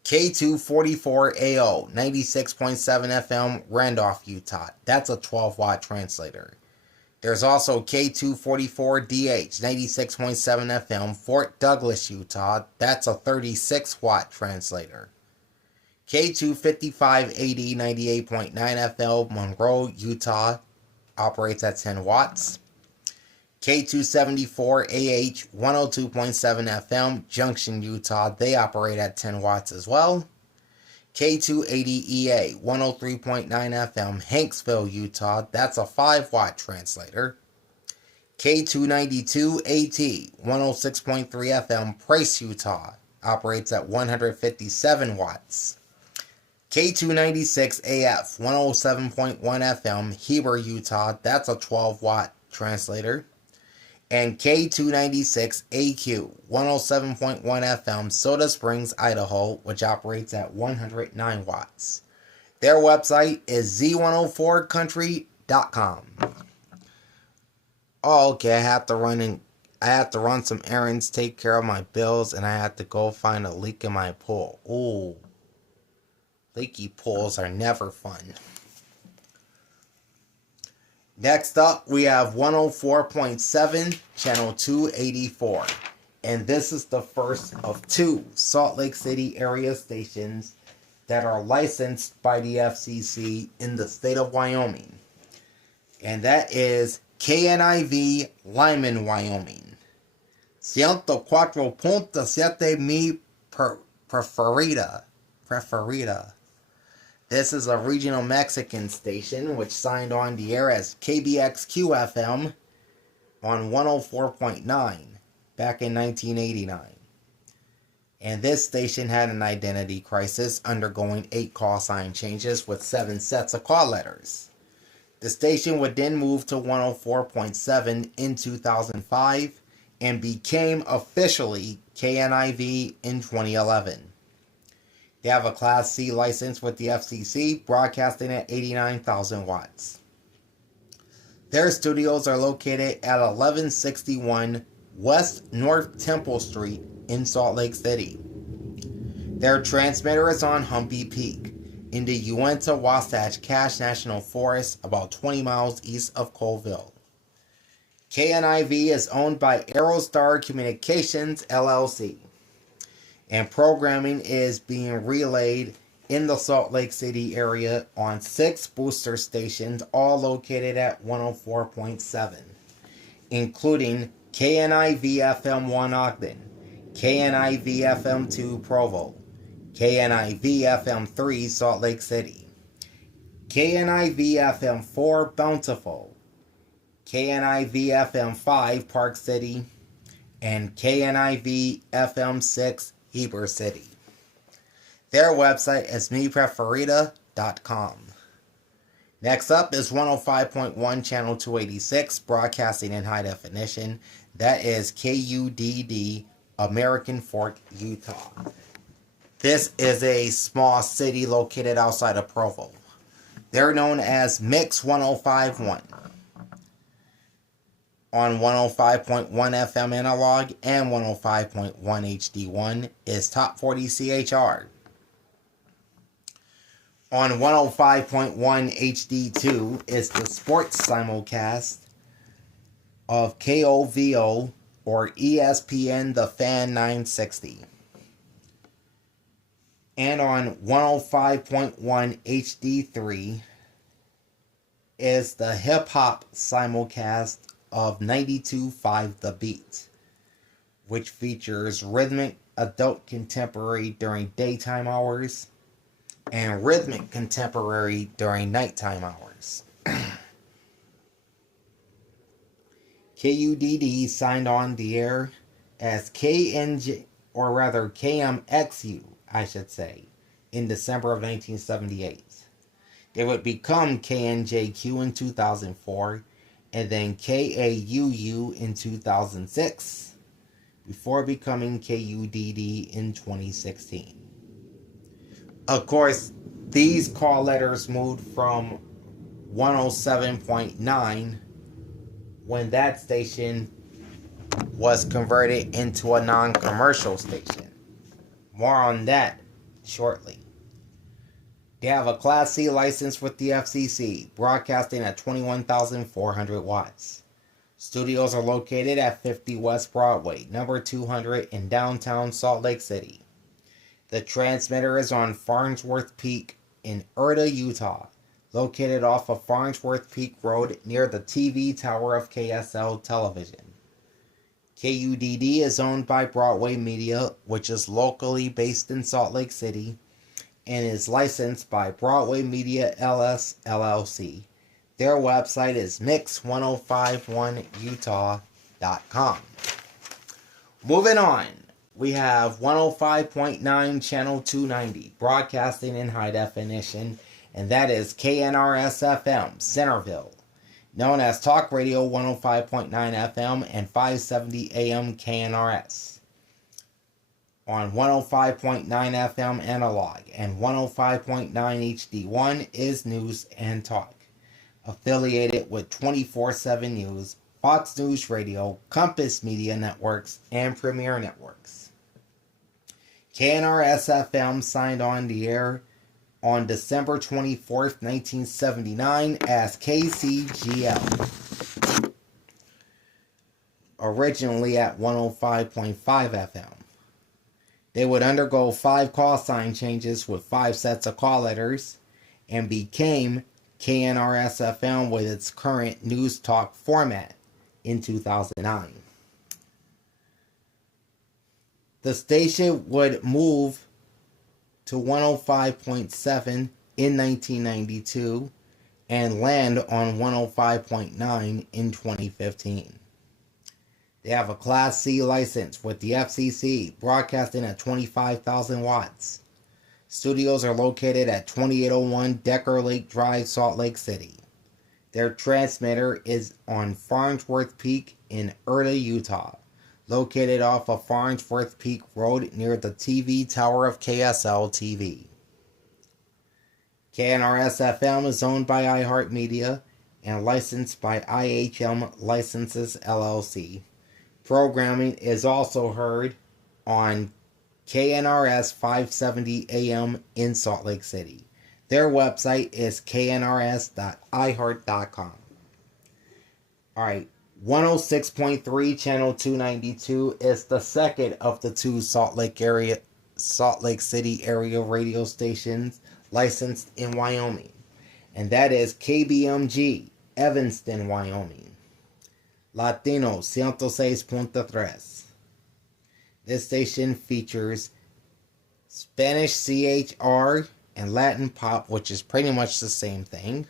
K244AO 96.7 FM Randolph, Utah. That's a 12 watt translator. There's also K244DH 96.7 FM Fort Douglas, Utah. That's a 36 watt translator. K255AD 98.9 FM Monroe, Utah, operates at 10 watts. K274AH 102.7 FM Junction, Utah. They operate at 10 watts as well. K280EA 103.9 FM Hanksville, Utah. That's a 5 watt translator. K292AT 106.3 FM Price, Utah. Operates at 157 watts. K296AF 107.1 FM Heber, Utah. That's a 12 watt translator. And K296AQ 107.1 FM Soda Springs, Idaho, which operates at 109 watts. Their website is z104country.com. Oh, okay, I have to run some errands, take care of my bills, and I have to go find a leak in my pool. Ooh. Leaky pools are never fun. Next up, we have 104.7, channel 284. And this is the first of 2 Salt Lake City area stations that are licensed by the FCC in the state of Wyoming. And that is KNIV Lyman, Wyoming. 104.7 mi preferida. This is a regional Mexican station which signed on the air as KBXQ-FM on 104.9 back in 1989. And this station had an identity crisis, undergoing 8 call sign changes with 7 sets of call letters. The station would then move to 104.7 in 2005 and became officially KNIV in 2011. They have a Class C license with the FCC, broadcasting at 89,000 watts. Their studios are located at 1161 West North Temple Street in Salt Lake City. Their transmitter is on Humpy Peak in the Uinta-Wasatch Cache National Forest, about 20 miles east of Colville. KNIV is owned by Aerostar Communications, LLC. And programming is being relayed in the Salt Lake City area on 6 booster stations, all located at 104.7, including KNIV-FM1 Ogden, KNIV-FM2 Provo, KNIV-FM3 Salt Lake City, KNIV-FM4 Bountiful, KNIV-FM5 Park City, and KNIV-FM6 Heber City. Their website is mepreferida.com. Next up is 105.1 channel 286, broadcasting in high definition. That is KUDD, American Fork, Utah. This is a small city located outside of Provo. They're known as Mix 105.1. On 105.1 FM analog and 105.1 HD1 is Top 40 CHR. On 105.1 HD2 is the sports simulcast of KOVO or ESPN The Fan 960. And on 105.1 HD3 is the hip hop simulcast of 92.5 The Beat, which features rhythmic adult contemporary during daytime hours and rhythmic contemporary during nighttime hours. KUDD signed on the air as KMXU, I should say, in December of 1978. They would become KNJQ in 2004, and then KAUU in 2006, before becoming KUDD in 2016. Of course, these call letters moved from 107.9 when that station was converted into a non-commercial station. More on that shortly. They have a Class C license with the FCC, broadcasting at 21,400 watts. Studios are located at 50 West Broadway, number 200 in downtown Salt Lake City. The transmitter is on Farnsworth Peak in Erda, Utah, located off of Farnsworth Peak Road near the TV tower of KSL Television. KUDD is owned by Broadway Media, which is locally based in Salt Lake City, and is licensed by Broadway Media LS LLC. Their website is mix1051utah.com. Moving on, we have 105.9 Channel 290, broadcasting in high definition, and that is KNRS-FM, Centerville, known as Talk Radio 105.9 FM and 570 AM KNRS. On 105.9 FM analog and 105.9 HD1 is News and Talk, affiliated with 24/7 News, Fox News Radio, Compass Media Networks, and Premier Networks. KNRS-FM signed on the air on December 24th, 1979 as KCGL, originally at 105.5 FM. They would undergo 5 call sign changes with 5 sets of call letters and became KNRS-FM with its current news talk format in 2009. The station would move to 105.7 in 1992 and land on 105.9 in 2015. They have a Class C license with the FCC, broadcasting at 25,000 watts. Studios are located at 2801 Decker Lake Drive, Salt Lake City. Their transmitter is on Farnsworth Peak in Erda, Utah, located off of Farnsworth Peak Road near the TV tower of KSL TV. KNRS-FM is owned by iHeartMedia and licensed by IHM Licenses LLC. Programming is also heard on KNRS 570 AM in Salt Lake City. Their website is knrs.iheart.com. Alright, 106.3 Channel 292 is the second of the 2 Salt Lake City area radio stations licensed in Wyoming. And that is KBMG, Evanston, Wyoming. Latino 106.3. This station features Spanish CHR and Latin pop, which is pretty much the same thing,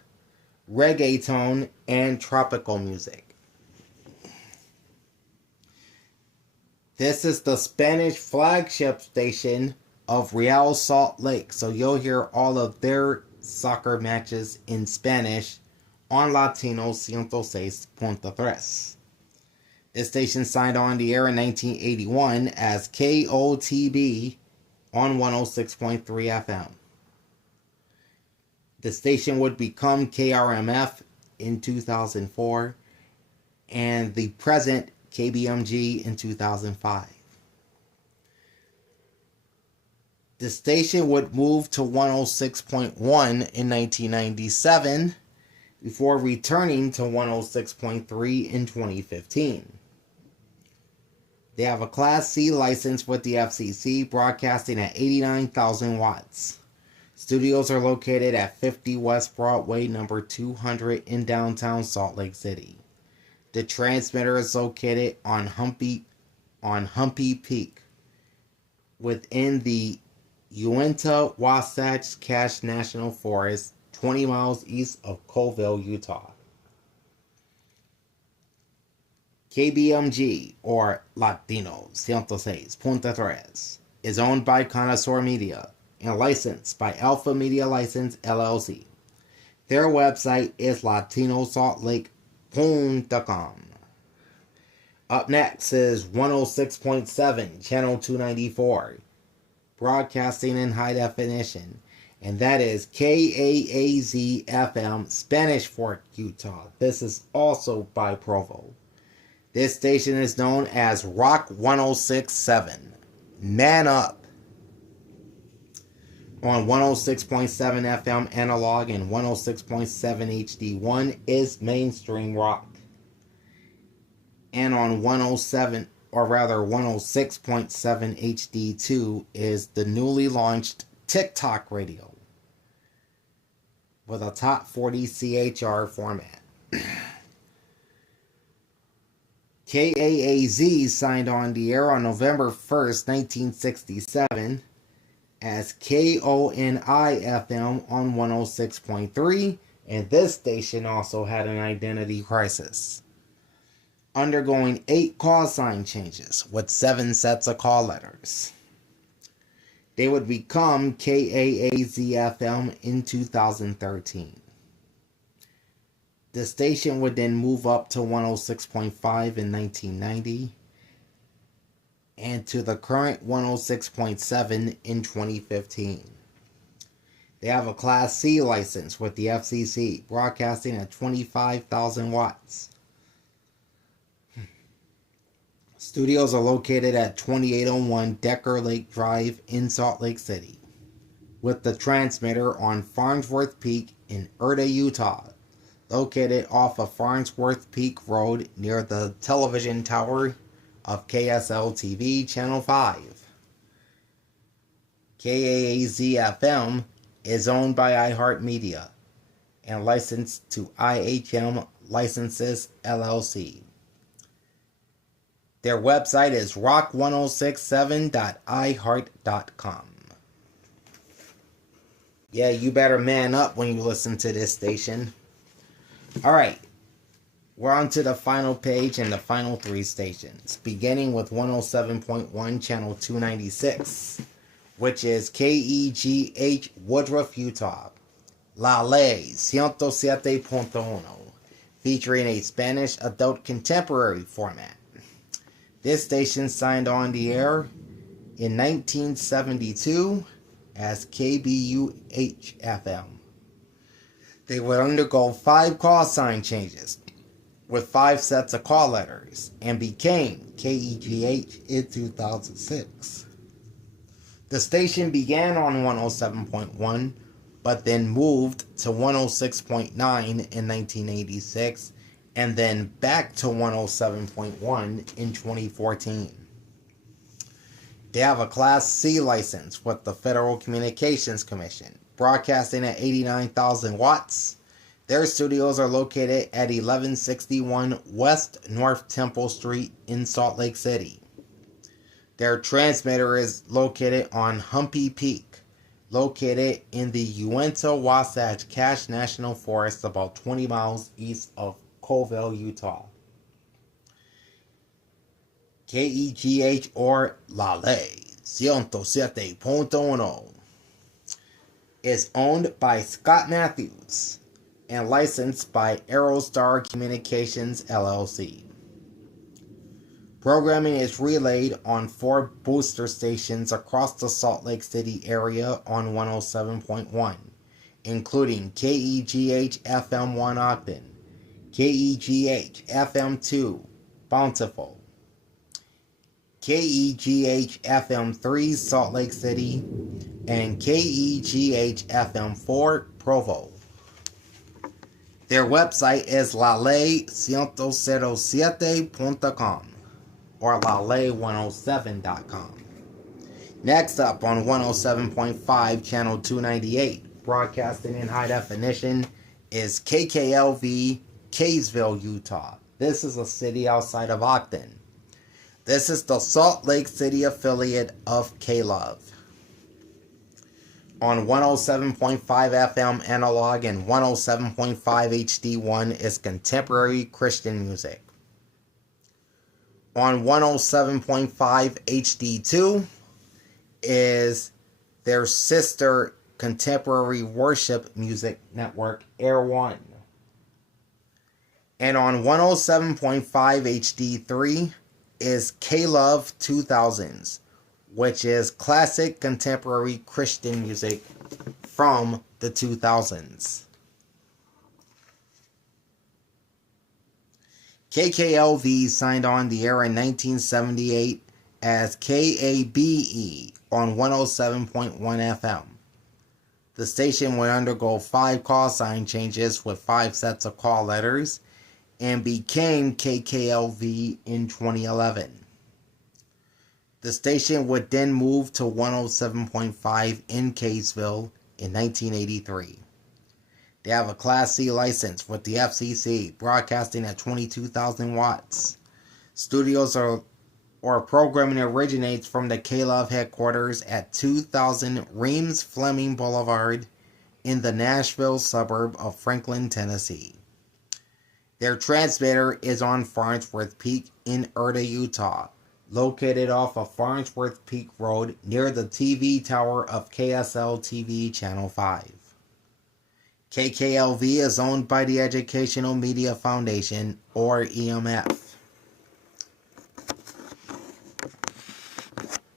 reggaeton, and tropical music. This is the Spanish flagship station of Real Salt Lake, so you'll hear all of their soccer matches in Spanish on Latino 106.3. This station signed on the air in 1981 as KOTB on 106.3 FM. The station would become KRMF in 2004 and the present KBMG in 2005. The station would move to 106.1 in 1997 before returning to 106.3 in 2015. They have a Class C license with the FCC, broadcasting at 89,000 watts. Studios are located at 50 West Broadway, number 200 in downtown Salt Lake City. The transmitter is located on Humpy Peak within the Uinta-Wasatch Cache National Forest, 20 miles east of Colville, Utah. KBMG, or Latino 106.3, is owned by Connoisseur Media and licensed by Alpha Media License LLC. Their website is latinosaltlake.com. Up next is 106.7 Channel 294, broadcasting in high definition. And that is KAAZ FM, Spanish Fork, Utah. This is also by Provo. This station is known as Rock 1067. Man up. On 106.7 FM analog and 106.7 HD1 is mainstream rock. And on 106.7 HD2 is the newly launched TikTok radio with a top 40 CHR format. KAAZ signed on the air on November 1st, 1967 as KONI FM on 106.3, and this station also had an identity crisis, undergoing 8 call sign changes with 7 sets of call letters. They would become KAAZ FM in 2013. The station would then move up to 106.5 in 1990 and to the current 106.7 in 2015. They have a Class C license with the FCC, broadcasting at 25,000 watts. Studios are located at 2801 Decker Lake Drive in Salt Lake City, with the transmitter on Farnsworth Peak in Erta, Utah, located off of Farnsworth Peak Road near the television tower of KSL-TV Channel 5. KAAZ-FM is owned by iHeartMedia and licensed to IHM Licenses, LLC. Their website is rock1067.iheart.com. Yeah, you better man up when you listen to this station. Alright, we're on to the final page and the final 3 stations, beginning with 107.1 channel 296, which is KEGH Woodruff, Utah. La Ley 107.1, featuring a Spanish adult contemporary format. This station signed on the air in 1972 as KBUH FM. They would undergo 5 call sign changes with 5 sets of call letters and became KEGH in 2006. The station began on 107.1 but then moved to 106.9 in 1986 and then back to 107.1 in 2014. They have a Class C license with the Federal Communications Commission, broadcasting at 89,000 watts. Their studios are located at 1161 West North Temple Street in Salt Lake City. Their transmitter is located on Humpy Peak, located in the Uinta-Wasatch Cache National Forest about 20 miles east of Colville, Utah. KEGH or La Ley 107.1 is owned by Scott Matthews and licensed by Aerostar Communications, LLC. Programming is relayed on 4 booster stations across the Salt Lake City area on 107.1, including KEGH FM 1 Ogden, KEGH FM 2 Bountiful, KEGH FM 3 Salt Lake City, and KEGH FM 4 Provo. Their website is lale107.com or lale107.com. Next up on 107.5 channel 298, broadcasting in high definition, is KKLV Kaysville, Utah. This is a city outside of Ogden. This is the Salt Lake City affiliate of K-Love. On 107.5 FM analog and 107.5 HD1 is contemporary Christian music. On 107.5 HD2 is their sister contemporary worship music network, Air One. And on 107.5 HD3 is K-Love 2000s, which is classic contemporary Christian music from the 2000s. KKLV signed on the air in 1978 as KABE on 107.1 FM. The station would undergo 5 call sign changes with 5 sets of call letters and became KKLV in 2011. The station would then move to 107.5 in Kaysville in 1983. They have a Class C license with the FCC, broadcasting at 22,000 watts. Studios or programming originates from the K-Love headquarters at 2000 Reams Fleming Boulevard in the Nashville suburb of Franklin, Tennessee. Their transmitter is on Farnsworth Peak in Erda, Utah, located off of Farnsworth Peak Road near the TV tower of KSL TV Channel 5. KKLV is owned by the Educational Media Foundation, or EMF.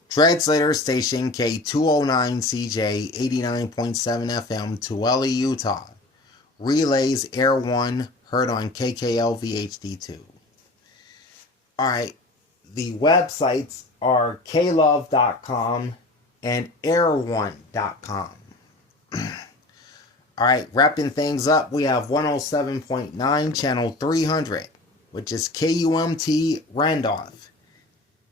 Translator station K209CJ 89.7 FM, Tuele, Utah. Relays Air 1, heard on KKLV HD2. Alright, the websites are klove.com and air1.com. Alright, wrapping things up, we have 107.9 channel 300, which is KUMT Randolph.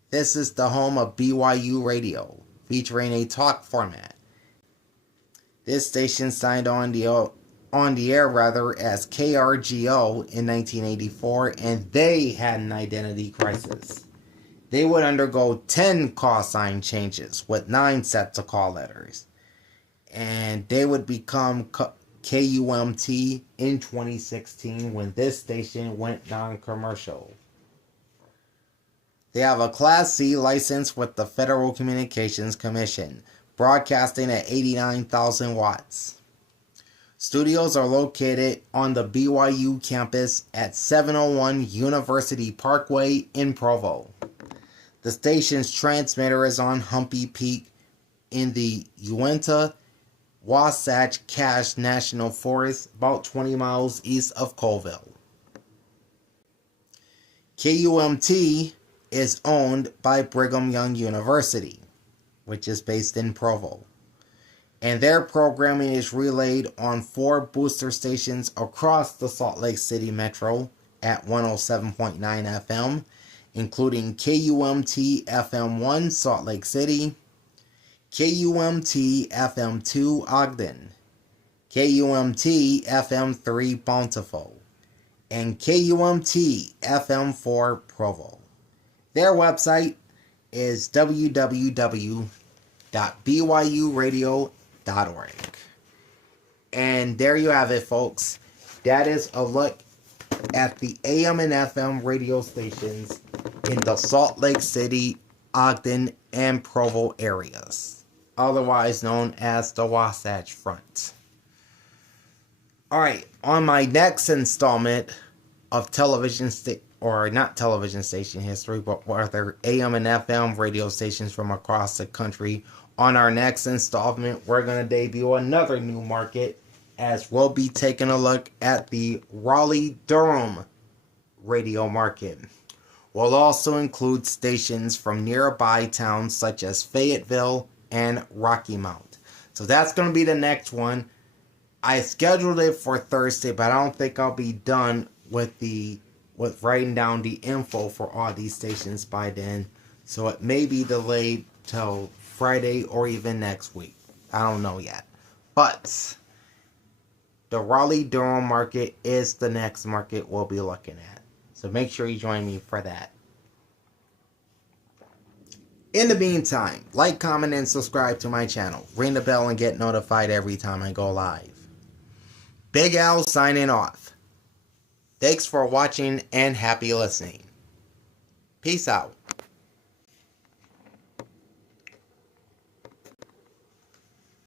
This is the home of BYU Radio, featuring a talk format. This station signed on the air as KRGO in 1984, and they had an identity crisis. They would undergo 10 call sign changes with 9 sets of call letters. And they would become KUMT in 2016 when this station went non-commercial. They have a Class C license with the Federal Communications Commission, broadcasting at 89,000 watts. Studios are located on the BYU campus at 701 University Parkway in Provo. The station's transmitter is on Humpy Peak in the Uinta Wasatch Cache National Forest, about 20 miles east of Colville. KUMT is owned by Brigham Young University, which is based in Provo. And their programming is relayed on 4 booster stations across the Salt Lake City Metro at 107.9 FM, including KUMT FM1 Salt Lake City, KUMT FM2 Ogden, KUMT FM3 Bountiful, and KUMT FM4 Provo. Their website is www.byuradio.org. And there you have it, folks. That is a look at the AM and FM radio stations in the Salt Lake City, Ogden, and Provo areas, otherwise known as the Wasatch Front. Alright, on my next installment of not television station history, but rather AM and FM radio stations from across the country, on our next installment, we're going to debut another new market, as we'll be taking a look at the Raleigh-Durham radio market. We'll also include stations from nearby towns such as Fayetteville and Rocky Mount. So that's going to be the next one. I scheduled it for Thursday, but I don't think I'll be done with writing down the info for all these stations by then. So it may be delayed till Friday or even next week. I don't know yet. But the Raleigh-Durham market is the next market we'll be looking at. So make sure you join me for that. In the meantime, like, comment, and subscribe to my channel. Ring the bell and get notified every time I go live. Big Al signing off. Thanks for watching and happy listening. Peace out.